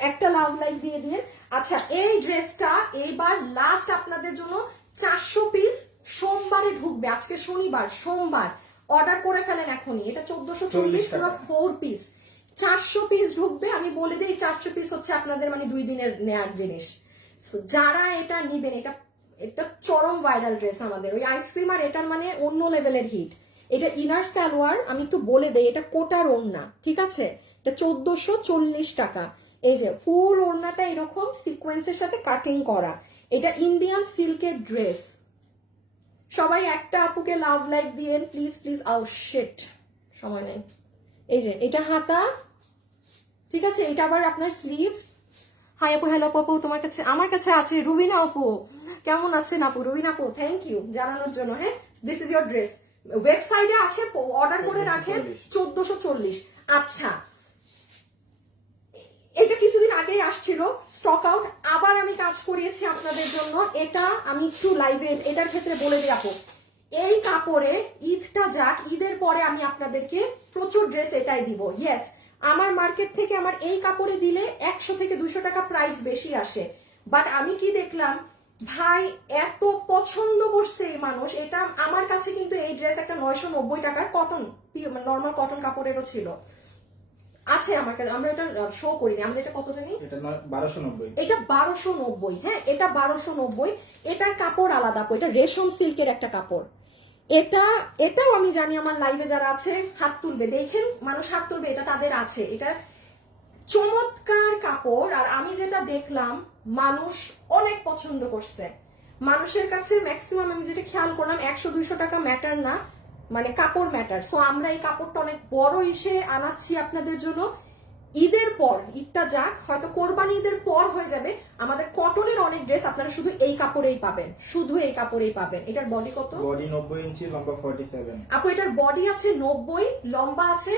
একটা লাভ লাইক দিয়ে দিয়ে। আচ্ছা, এই ড্রেসটা এইবার লাস্ট আপনাদের জন্য 400 পিস সোমবারে ঢুকবে। আজকে শনিবার, সোমবার অর্ডার করে ফেলেন এখনই। এটা 1440 পুরো 4 পিস, 400 পিস ঢুকবে। আমি বলে দিই 400 পিস হচ্ছে আপনাদের মানে 2 দিনের নেয়ার জিনিস। যারা এটা নিবেন, এটা এটা চরম ভাইরাল ড্রেস আমাদের। ওই আইসক্রিম আর এটার মানে অন্য লেভেলের হিট। এটা ইনার সালোয়ার, আমি একটু বলে দেই, এটা কোটার ওড়না, ঠিক আছে? এটা 1440 টাকা। এই যে ফুল ওড়নাটা এরকম সিকোয়েন্সের সাথে কাটিং করা। এটা ইন্ডিয়ান সিল্কের ড্রেস। সবাই একটা আপুকে লাভ লাইক দিয়েন প্লিজ প্লিজ। আউ শিট, সময় নেই। এই যে এটা হাতা, ঠিক আছে? এটা আবার আপনার স্লিভস। হাই আপু, হ্যালো আপু, তোমার কাছে, আমার কাছে আছে। রুবিনা আপু কেমন আছেন আপু? রুবিনা আপু থ্যাংক ইউ জানানোর জন্য। হ্যাঁ, দিস ইজ ইয়োর ড্রেস। ওয়েবসাইটে আছে, অর্ডার করে রাখেন 1440। আচ্ছা, এটা কিছুদিন আগেই আসছিল স্টক আউট, আবার আমি কাজ করিয়েছি আপনাদের জন্য। এটা আমি একটু লাইভে এটার ক্ষেত্রে বলে দিই আপু, এই কাপড়ে ঈদটা যাক, ঈদের পরে আমি আপনাদেরকে প্রচুর ড্রেস এটাই দিব। ইয়েস, আমার মার্কেট থেকে আমার এই কাপড়ে দিলে 100 থেকে 200 টাকা প্রাইস বেশি আসে। বাট আমি কি দেখলাম ভাই, এত পছন্দ করছে এই মানুষ। এটা আমার কাছে কিন্তু এই ড্রেস একটা 990 টাকার কটন, নর্মাল কটন কাপড়েরও ছিল, আছে আমার কাছে। আমরা এটা শো করিনি, আমাদের এটা কত জানি, এটা 1290। এটা 1290। হ্যাঁ, এটা 1290। এটার কাপড় আলাদা, এটা রেশম সিল্কের একটা কাপড়। এটাও আমি জানি আমার লাইভে যারা আছে হাত তুলবে, দেখেন মানুষ হাত তুলবে, এটা তাদের আছে। এটা চমৎকার কাপড়। আর আমি যেটা দেখলাম মানুষ অনেক পছন্দ করছে, মানুষের কাছে ম্যাক্সিমাম আমি যেটা খেয়াল করলাম 100-200 টাকা ম্যাটার না, মানে কাপড় ম্যাটার। সো আমরা এই কাপড়টা অনেক বড় ইসে আনাচ্ছি আপনাদের জন্য। ঈদের পর, ঈদটা যাক, হয়তো কোরবানি ঈদের পর হয়ে যাবে, আমাদের কটনের অনেক ড্রেস আপনারা শুধু এই কাপড়েই পাবেন, শুধু এই কাপড়েই পাবেন। এটার বডি কত? বডি 90 ইঞ্চি, লম্বা 47। আপু এটার বডি আছে 90, লম্বা আছে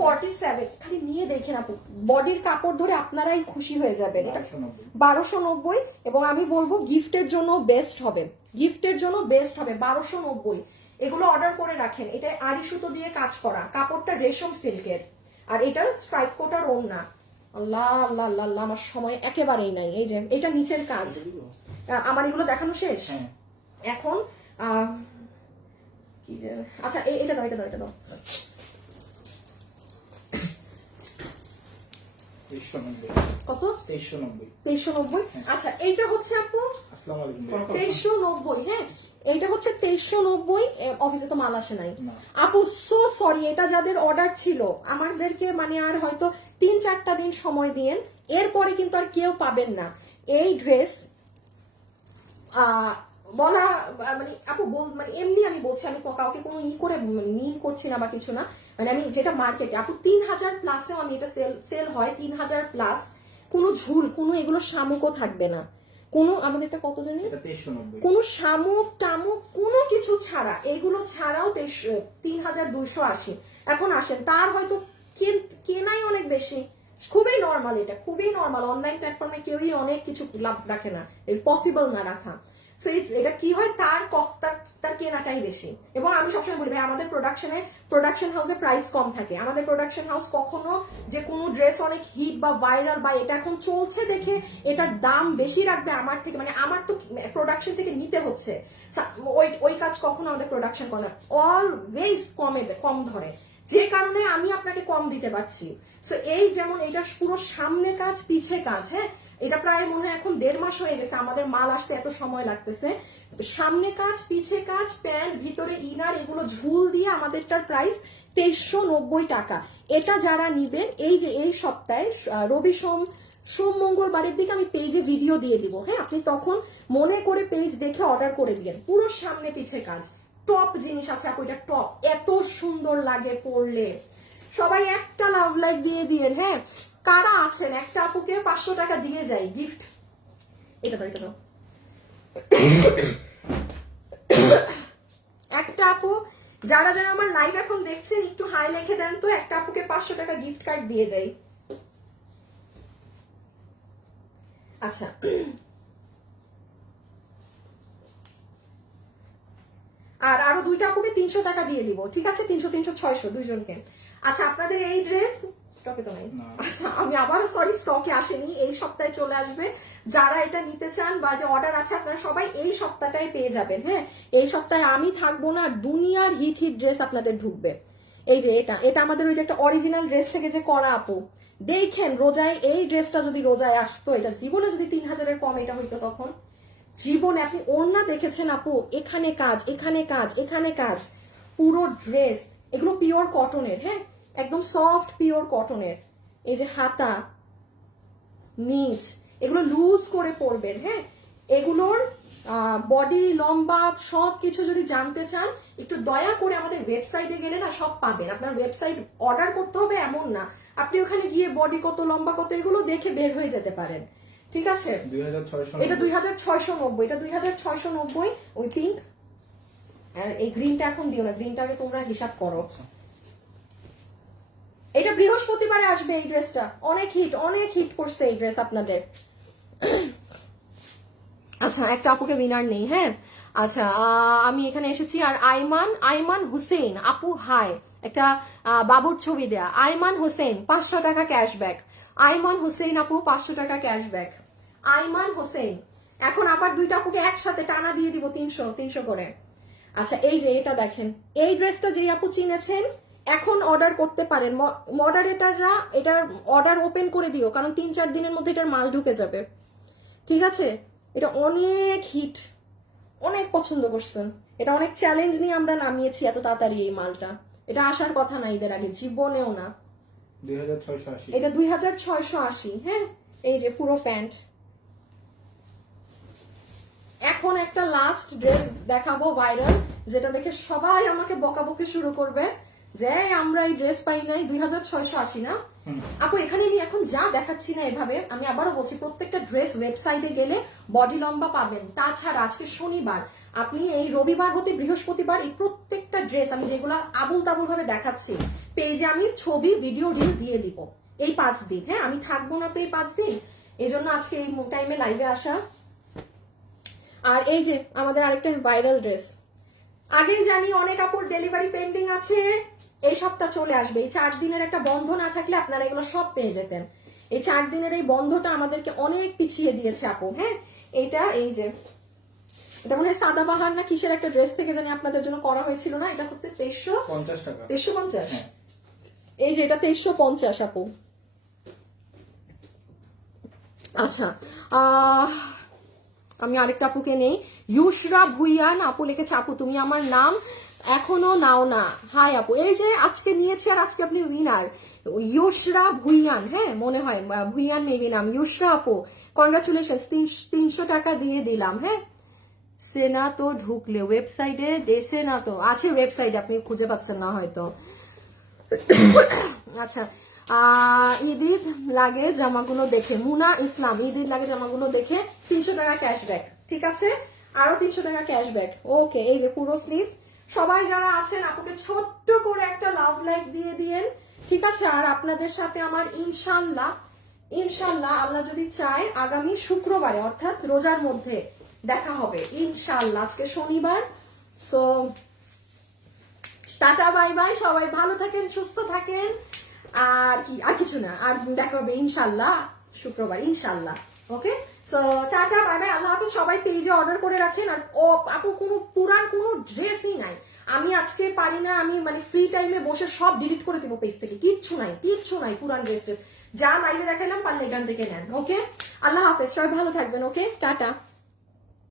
47। খালি নিয়ে দেখেন আপু, বডির কাপড় ধরে আপনারাই খুশি হয়ে যাবেন। এটা 1290। এবং আমি বলবো গিফটের জন্য বেস্ট হবে, গিফটের জন্য বেস্ট হবে 1290। এগুলো অর্ডার করে রাখেন। এটা আড়ি সুতো দিয়ে কাজ করা, কাপড়টা রেশম সিল্কের, আর এটা স্ট্রাইপ কোটার ওড়না। আল্লাহ আল্লাহ আল্লাহ আল্লাহ, আমার সময় একেবারেই নাই। এই যে এটা নিচের কাজ, আমার এগুলো দেখানো শেষ এখন। কি যে, আচ্ছা এটা দাও, এটা দাও, এটা দাও। 2390। কত? 2390। 2390। আচ্ছা, এইটা হচ্ছে আপু আসসালামু আলাইকুম। 2390। হ্যাঁ, এইটা হচ্ছে 2390। অফিসে তো মাল আসে নাই আপু, সো সরি। এটা যাদের অর্ডার ছিল আমাদেরকে মানে আর হয়তো 3-4টা দিন সময় দিন, এরপরে কিন্তু আর কেউ পাবেন না এই ড্রেস। বলা মানে আপু মানে এমনি আমি বলছি, আমি কাউকে কোনো করে মিন করছি না বা কিছু না, মানে আমি যেটা মার্কেটে আপু 3000 প্লাসেও আমি এটা সেল হয় 3000 প্লাস। কোনো ঝুল, কোনো এগুলো শামুকও থাকবে না, কোনো আমাদের এটা কত জানি, এটা 2390। কোনো শামুক টামুক কোনো কিছু ছাড়া, এগুলো ছাড়াও 3280। এখন আসেন, তার হয়তো কেনাই অনেক বেশি, খুবই নর্মাল, এটা খুবই নর্মাল। অনলাইন প্ল্যাটফর্মে কেউই অনেক কিছু লাভ রাখে না, পসিবল না রাখা। সো এটা কি হয়, তার কস্ট, তার কেনাটাই বেশি। এবং আমি সবসময় বলি ভাই, আমাদের প্রোডাকশন হাউসে প্রাইস কম থাকে। আমাদের প্রোডাকশন হাউস কখনো যে কোনো ড্রেস অনেক হিট বা ভাইরাল বা এটা এখন চলছে দেখে এটার দাম বেশি রাখবে আমার থেকে, মানে আমার তো প্রোডাকশন থেকে নিতে হচ্ছে, ওই কাজ কখনো আমাদের প্রোডাকশন করে না, অলওয়েজ কম ধরে, যে কারণে আমি আপনাকে কম দিতে পারছি। সো এই যেমন এটা পুরো সামনে কাজ পিছে কাজ, হ্যাঁ, এটা প্রায় মনে হয় এখন 1.5 মাস হয়ে গেছে, আমাদের মাল আসতে এত সময় লাগতেছে। সামনে কাজ পিছে কাজ, প্যান্ট ভিতরে ইনার, এগুলো ঝুল দিয়ে আমাদেরটার প্রাইস 2390 টাকা। এটা যারা নিবেন, এই যে এই সপ্তাহে রবি সোম মঙ্গলবারের দিকে আমি পেজে ভিডিও দিয়ে দিব, হ্যাঁ, আপনি তখন মনে করে পেজ দেখে অর্ডার করে দিবেন। পুরো সামনে পিছে কাজ, টপ জিনিস আছে আপু, এটা টপ, এত সুন্দর লাগে পরলে। সবাই একটা লাভ লাইক দিয়ে দিয়েন, হ্যাঁ, কারা আছেন একটা আপুকে 500 টাকা দিয়ে যাই গিফট। এটা তো একটা আপু, যারা যারা আমার লাইভ এখন দেখছেন একটু হাই লিখে দেন তো, একটা আপুকে 500 টাকা গিফট কার্ড দিয়ে যাই। আচ্ছা, আর আরো 2টা আপুকে 300 টাকা দিয়ে দিব, ঠিক আছে, 300 300 600 দুইজনকে। আচ্ছা, আপনাদের এই ড্রেস স্টকে তো নাই, আচ্ছা আমি আবারও সরি, স্টকে আসেনি, এই সপ্তাহে চলে আসবে। যারা এটা নিতে চান বা যে অর্ডার আছে, আপনারা সবাই এই সপ্তাহটাই পেয়ে যাবেন, হ্যাঁ, এই সপ্তাহে আমি থাকবো না, দুনিয়ার হিট ড্রেস আপনাদের ঢুকবে। এই যে এটা আমাদের ওই যে একটা অরিজিনাল ড্রেস থেকে যে করা আপু, দেখেন রোজায় এই ড্রেসটা যদি রোজায় আসতো, এটা জীবনে যদি 3000-এর কম এটা হইতো তখন, জীবনে আপনি ওড়না দেখেছেন আপু, এখানে কাজ এখানে কাজ এখানে কাজ, পুরো ড্রেস, এগুলো পিওর কটনের, হ্যাঁ, একদম সফট পিওর কটনের। এই যে হাতা নিচ, এগুলো লুজ করে পরবেন, হ্যাঁ, এগুলোর বডি লম্বা সব কিছু যদি জানতে চান, একটু দয়া করে আমাদের ওয়েবসাইটে গেলে না সব পাবেন। আপনার ওয়েবসাইট অর্ডার করতে হবে এমন না, আপনি ওখানে গিয়ে বডি কত লম্বা কত এগুলো দেখে বের হয়ে যেতে পারেন, ঠিক আছে। এটা 2690, এটা 2690, ওই পিঙ্ক, আর এই গ্রিনটা এখন দিও না, গ্রিনটাকে তোমরা হিসাব করো। এটা বৃহস্পতিবারে আসবে এই ড্রেসটা, অনেক হিট করছে এই ড্রেস আপনাদের। আচ্ছা, একটা আপুকে উইনার নেই, হ্যাঁ, আচ্ছা আমি এখানে এসেছি। আর আইমান হুসেন আপু, হাই, একটা বাবুর ছবি দেয়া, আইমান হোসেন 500 টাকা ক্যাশব্যাক। আইমান হোসেন আপু 500 টাকা ক্যাশব্যাক, আইমান হোসেন। এখন আবার 2টা আপুকে একসাথে টানা দিয়ে দিব 300 করে। আচ্ছা, এই যে এটা দেখেন, এই ড্রেসটা যে আপু চিনেছেন এখন অর্ডার করতে পারেন, মডারেটাররা এটার অর্ডার ওপেন করে দিও, কারণ 3-4 দিনের মধ্যে এটার মাল ঢুকে যাবে, ঠিক আছে। এটা অনেক হিট, অনেক পছন্দ করছেন, এটা অনেক চ্যালেঞ্জ নিয়ে আমরা নামিয়েছি এত তাড়াতাড়ি এই মালটা, এটা আসার কথা না এদের আগে জীবনেও না। 2680, এটা 2680, হ্যাঁ, এই যে পুরো প্যান্ট। এখন একটা লাস্ট ড্রেস দেখাবো ভাইরাল, যেটা দেখে সবাই আমাকে বকাবকি শুরু করবে যে আমরা এই ড্রেস পাই নাই। 2680 না আপু, এখানে আমি এখন যা দেখাচ্ছি না এভাবে, আমি আবারও বলছি, প্রত্যেকটা ড্রেস ওয়েবসাইটে গেলে বডি লম্বা পাবেন। তাছাড়া আজকে শনিবার, আপনি এই রবিবার হতে বৃহস্পতিবার এই প্রত্যেকটা ড্রেস আমি যেগুলো আবুল তাবুল ভাবে দেখাচ্ছি, পেজে আমি ছবি ভিডিও রিল দিয়ে দিব এই 5 দিন, হ্যাঁ, আমি থাকবো না তো এই 5 দিন, এই জন্য আজকে এই টাইমে লাইভে আসা। আর এই যে আমাদের আরেকটা ভাইরাল ড্রেস, আগেই জানি অনেক আপুর ডেলিভারি পেন্ডিং আছে, এই সপ্তাহ চলে আসবে। এই 4 দিনের একটা বন্ধ না থাকলে আপনারা এগুলো সব পেয়ে যেতেন। এই 4 দিনের এই বন্ধটা আমাদেরকে অনেক পিছিয়ে দিয়েছে আপু, হ্যাঁ। এইটা এই যে এটা মনে হয় সাদাবাহার না কিসের একটা ড্রেস থেকে জানি আপনাদের জন্য করা হয়েছিল না, এটা করতে 2350 টাকা, 2350, এই যে এটা 2350 আপু। আচ্ছা, আমি আরেকটা আপুকে নেই, ইউশরা ভুইয়ান আপু লিখেছে, আপু তুমি আমার নাম এখনো নাও না। হাই আপু, এই যে আজকে নিয়েছে আর আজকে আপনি উইনার, ইউশরা ভুইয়ান, হ্যাঁ মনে হয় ভুইয়ান মেবি নাম। ইউশরা আপু কনগ্রাচুলেশন, 300 টাকা দিয়ে দিলাম, হ্যাঁ। সেনা তো ঢুকলে ওয়েবসাইটে, দেশে না তো আছে ওয়েবসাইটে, আপনি খুঁজে পাচ্ছেন না হয়তো। আচ্ছা, ঈদ লাগে জামাগুলো দেখে, মুনা ইসলাম, ঈদ লাগে জামাগুলো দেখে 300 টাকা ক্যাশব্যাক, ঠিক আছে, আরো 300 টাকা ক্যাশব্যাক, ওকে। এই যে পুরো স্লিভস, সবাই যারা আছেন আপুকে ছোট্ট করে একটা লাভ লাইক দিয়ে দিয়েন, ঠিক আছে, আর আপনাদের সাথে আমার ইনশাল্লাহ ইনশাল্লাহ আল্লাহ যদি চায় আগামী শুক্রবারে অর্থাৎ রোজার মধ্যে দেখা হবে ইনশাল্লাহ। আজকে শনিবার, সো টাটা বাই বাই, সবাই ভালো থাকেন, সুস্থ থাকেন, আর কি আর কিছু না, আর দেখা হবে ইনশাল্লাহ শুক্রবার ইনশাল্লাহ। ওকে, সো টাটা বাই বাই, আল্লাহ হাফেজ। সবাই পেজে অর্ডার করে রাখেন। আর ও আপু কোনো পুরান কোনো ড্রেসই নাই, আমি আজকে পারি না, আমি মানে ফ্রি টাইমে বসে সব ডিলিট করে দেবো পেজ থেকে, কিচ্ছু নাই পুরান ড্রেস, যা লাইভে দেখালাম পারলে এখান থেকে নেন। ওকে, আল্লাহ হাফেজ, সবাই ভালো থাকবেন। ওকে, টাটা।